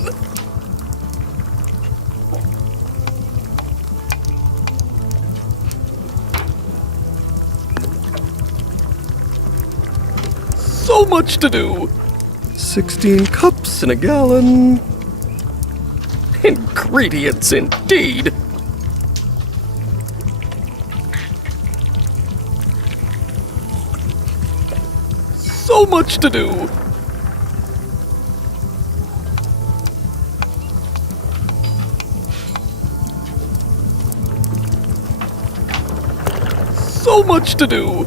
So much to do! 16 cups in a gallon. Ingredients indeed! So much to do! So much to do!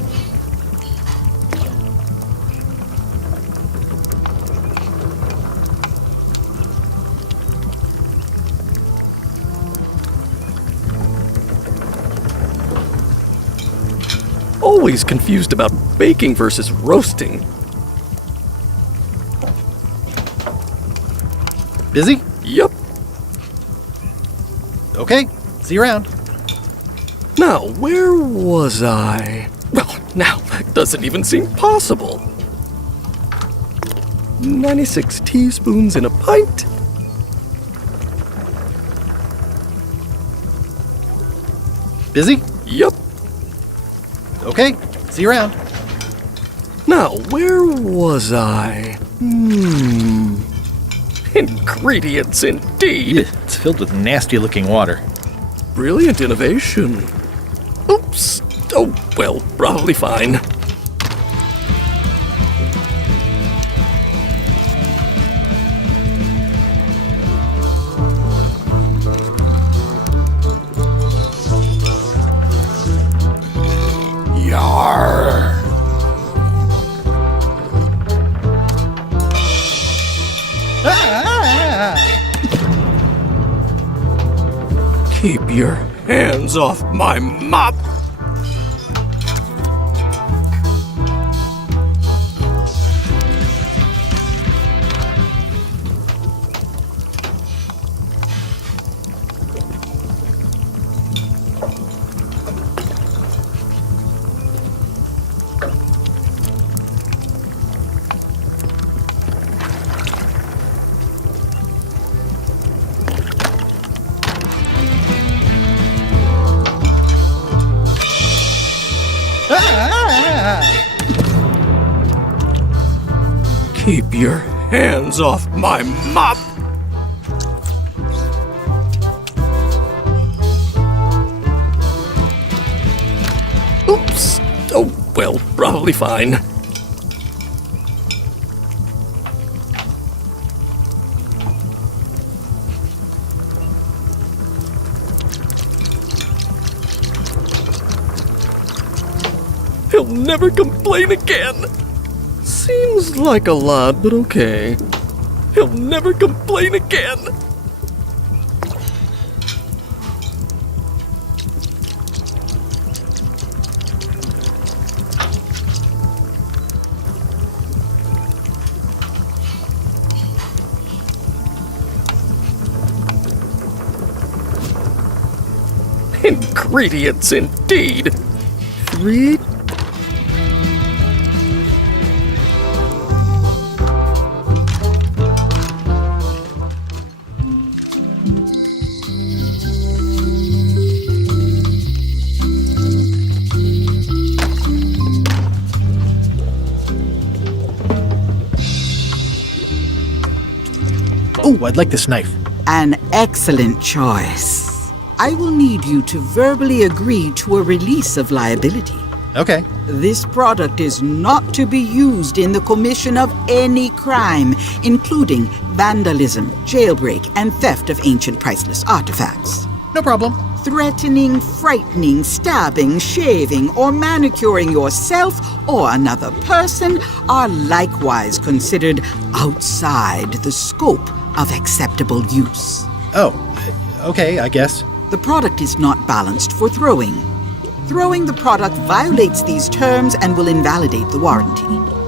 Always confused about baking versus roasting. Busy? Yup. Okay, see you around. Now, where was I? Well, now that doesn't even seem possible. 96 teaspoons in a pint. Busy? Yup. Okay, see you around. Now, where was I? Ingredients indeed. It's filled with nasty-looking water. Brilliant innovation. Oops. Oh, well, probably fine. Yarr. Keep your hands off my mop! Keep your hands off my mop! Oops. Oh, well, probably fine. He'll never complain again. Seems like a lot, but okay. He'll never complain again. Ingredients indeed. 3. Oh, I'd like this knife. An excellent choice. I will need you to verbally agree to a release of liability. Okay. This product is not to be used in the commission of any crime, including vandalism, jailbreak, and theft of ancient priceless artifacts. No problem. Threatening, frightening, stabbing, shaving, or manicuring yourself or another person are likewise considered outside the scope of acceptable use. Oh, okay, I guess. The product is not balanced for throwing. Throwing the product violates these terms and will invalidate the warranty.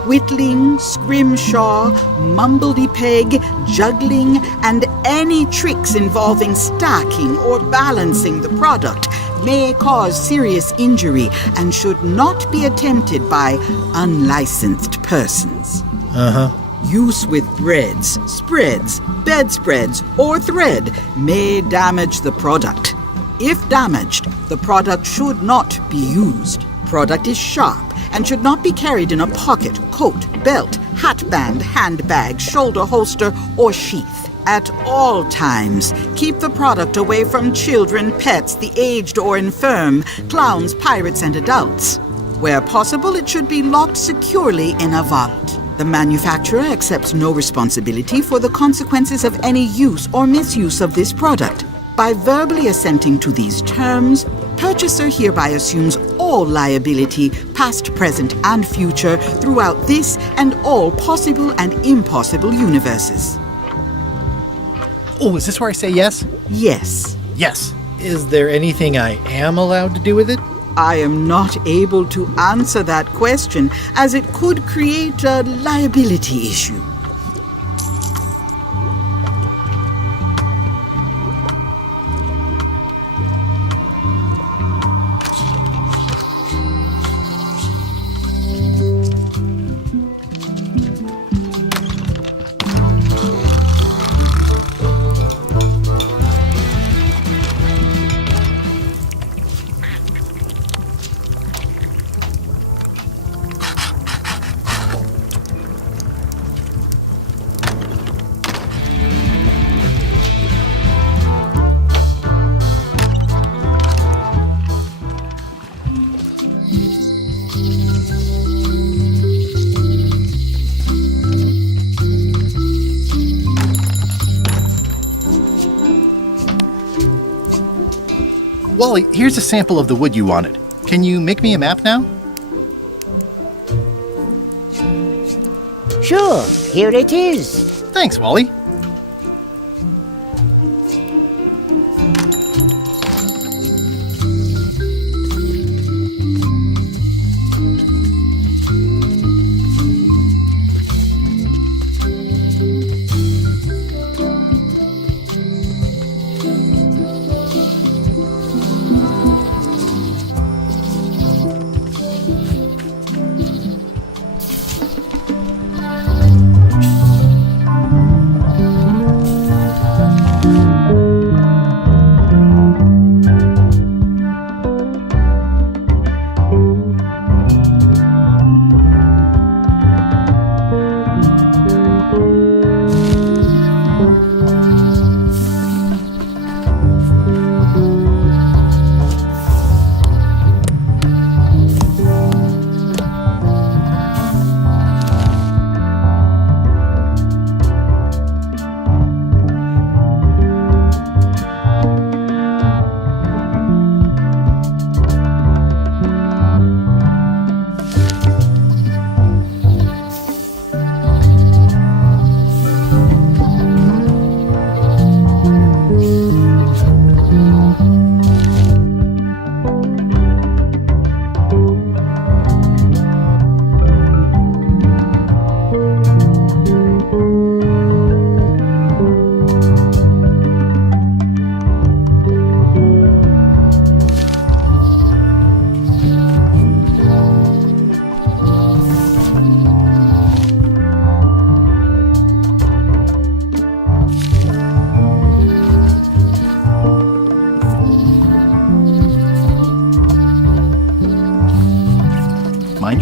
Whittling, scrimshaw, mumbledy-peg, juggling, and any tricks involving stacking or balancing the product may cause serious injury and should not be attempted by unlicensed persons. Uh-huh. Use with breads, spreads, bedspreads, or thread may damage the product. If damaged, the product should not be used. Product is sharp and should not be carried in a pocket, coat, belt, hatband, handbag, shoulder holster, or sheath. At all times, keep the product away from children, pets, the aged or infirm, clowns, pirates, and adults. Where possible, it should be locked securely in a vault. The manufacturer accepts no responsibility for the consequences of any use or misuse of this product. By verbally assenting to these terms, purchaser hereby assumes all liability, past, present, and future, throughout this and all possible and impossible universes. Oh, is this where I say yes? Yes. Yes. Is there anything I am allowed to do with it? I am not able to answer that question, as it could create a liability issue. Wally, here's a sample of the wood you wanted. Can you make me a map now? Sure, here it is. Thanks, Wally.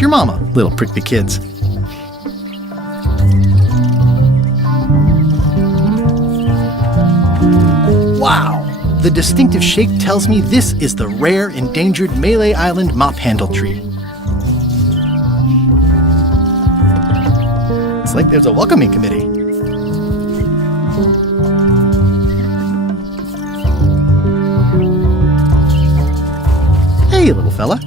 your mama, little prickly kids. Wow! The distinctive shape tells me this is the rare, endangered Malay Island mop handle tree. It's like there's a welcoming committee. Hey, little fella.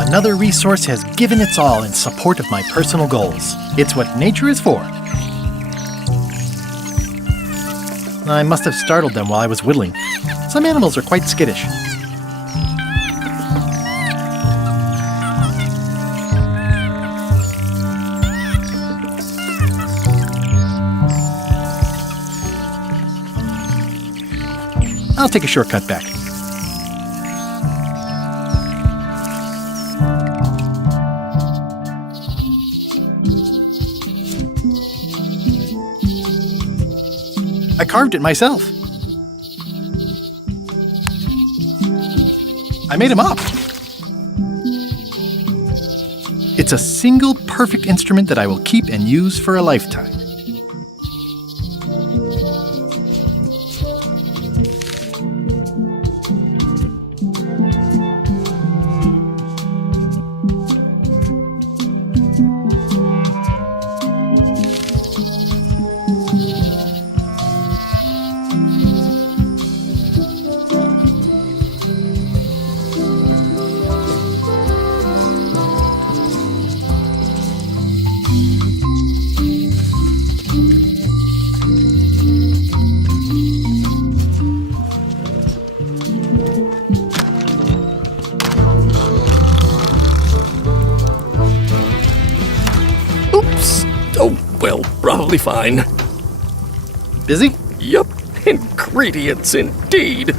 Another resource has given its all in support of my personal goals. It's what nature is for. I must have startled them while I was whittling. Some animals are quite skittish. I'll take a shortcut back. I carved it myself. I made him up. It's a single perfect instrument that I will keep and use for a lifetime. Probably fine. Busy? Yup. Ingredients indeed.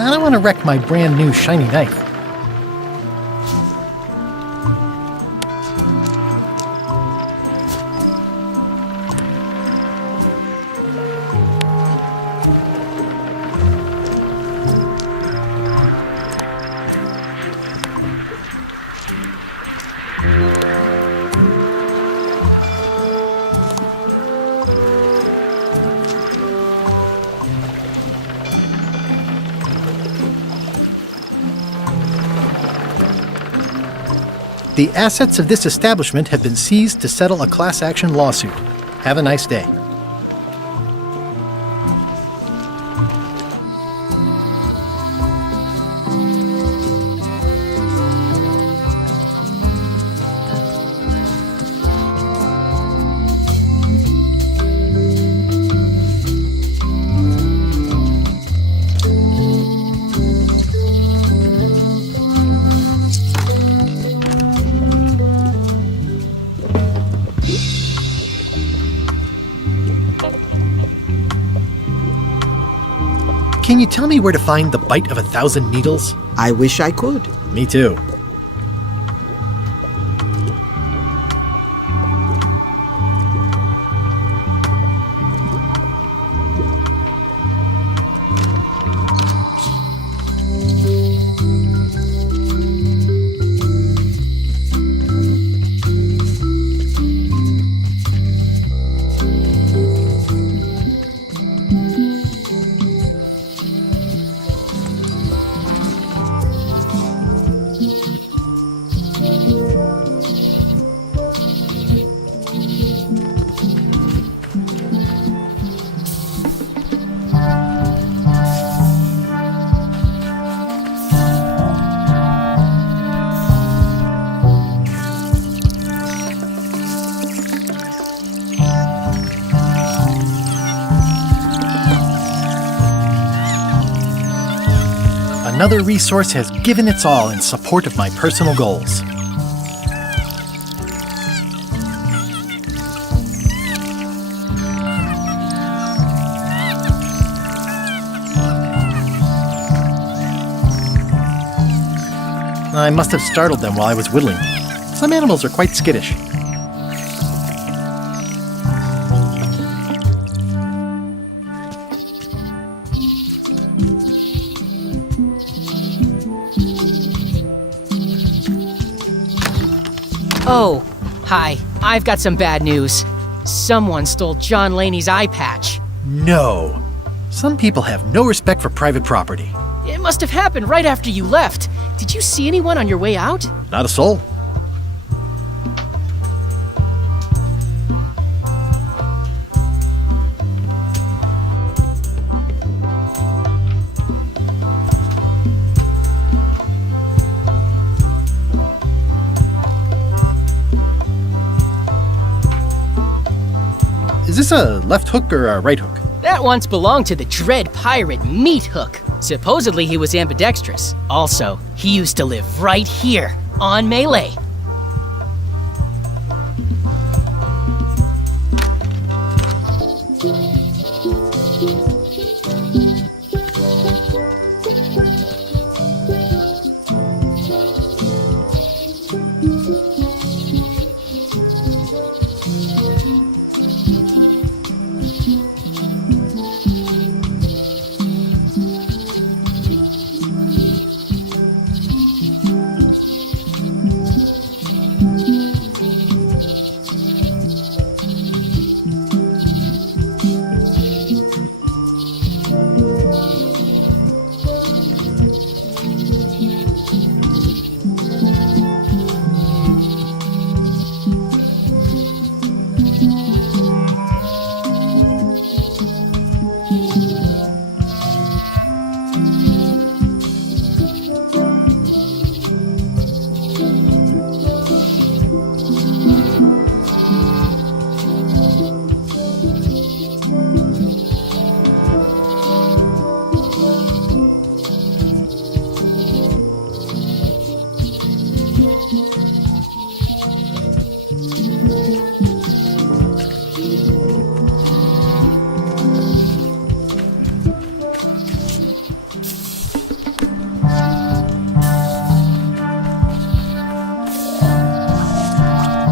I don't want to wreck my brand new shiny knife. The assets of this establishment have been seized to settle a class action lawsuit. Have a nice day. Can you tell me where to find the Bite of 1,000 Needles? I wish I could. Me too. Another resource has given its all in support of my personal goals. I must have startled them while I was whittling. Some animals are quite skittish. Oh, hi. I've got some bad news. Someone stole John Laney's eye patch. No. Some people have no respect for private property. It must have happened right after you left. Did you see anyone on your way out? Not a soul. Is this a left hook or a right hook? That once belonged to the dread pirate Meat Hook. Supposedly he was ambidextrous. Also, he used to live right here, on Melee.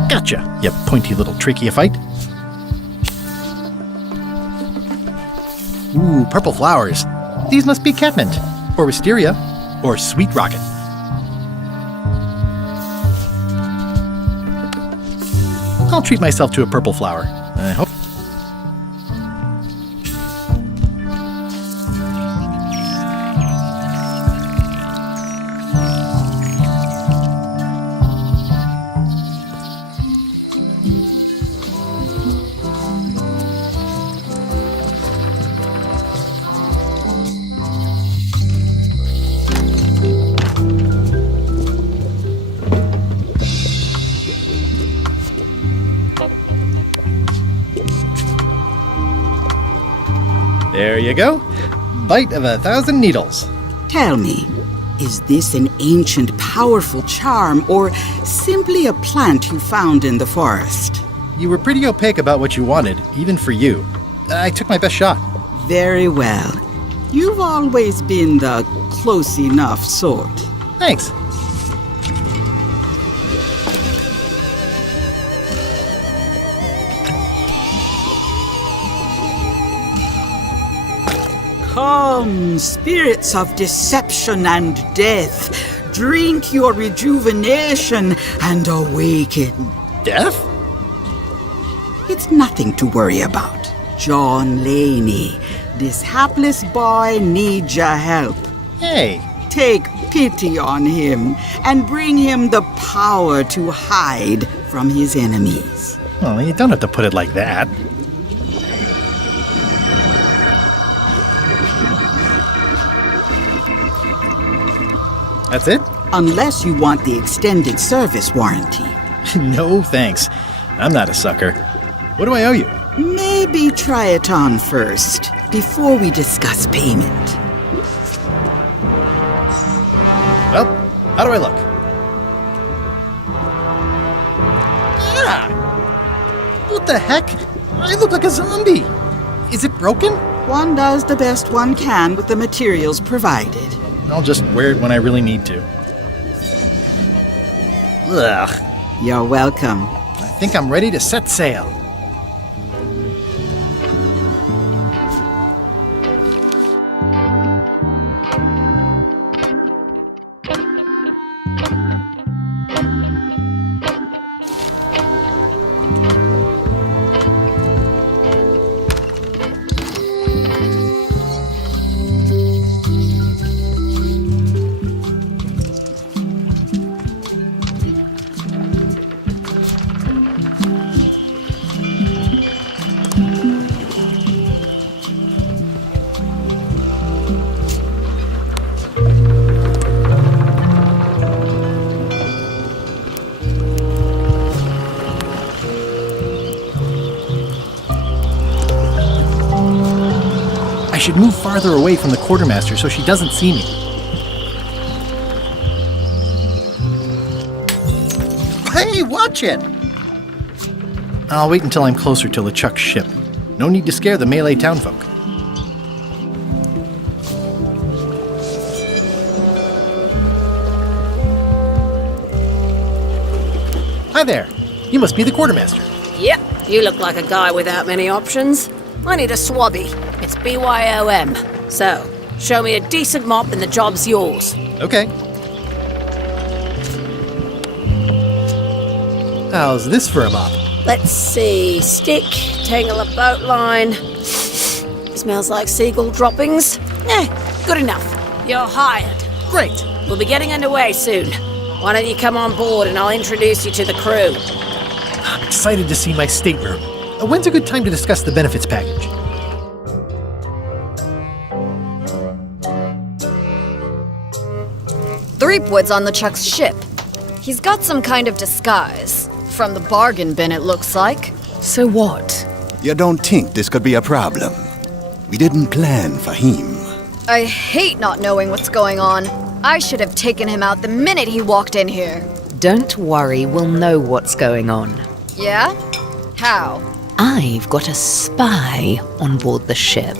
Gotcha, you pointy little trichiophyte. Ooh, purple flowers. These must be catmint, or wisteria, or sweet rocket. I'll treat myself to a purple flower. I hope. There you go. Bite of 1,000 needles. Tell me, is this an ancient, powerful charm, or simply a plant you found in the forest? You were pretty opaque about what you wanted, even for you. I took my best shot. Very well. You've always been the close enough sort. Thanks. Come, spirits of deception and death, drink your rejuvenation and awaken. Death? It's nothing to worry about. John Laney, this hapless boy needs your help. Hey. Take pity on him and bring him the power to hide from his enemies. Well, you don't have to put it like that. That's it? Unless you want the extended service warranty. No, thanks. I'm not a sucker. What do I owe you? Maybe try it on first, before we discuss payment. Well, how do I look? Yeah! What the heck? I look like a zombie. Is it broken? One does the best one can with the materials provided. I'll just wear it when I really need to. Ugh. You're welcome. I think I'm ready to set sail. I should move farther away from the quartermaster so she doesn't see me. Hey, watch it! I'll wait until I'm closer to LeChuck's ship. No need to scare the Malay townfolk. Hi there. You must be the quartermaster. Yep, you look like a guy without many options. I need a swabby. It's BYOM. So, show me a decent mop and the job's yours. Okay. How's this for a mop? Let's see. Stick, tangle a boat line. Smells like seagull droppings. Good enough. You're hired. Great. We'll be getting underway soon. Why don't you come on board and I'll introduce you to the crew. I'm excited to see my stateroom. When's a good time to discuss the benefits package? Threepwood's on LeChuck's ship. He's got some kind of disguise. From the bargain bin, it looks like. So what? You don't think this could be a problem? We didn't plan for him. I hate not knowing what's going on. I should have taken him out the minute he walked in here. Don't worry, we'll know what's going on. Yeah? How? I've got a spy on board the ship.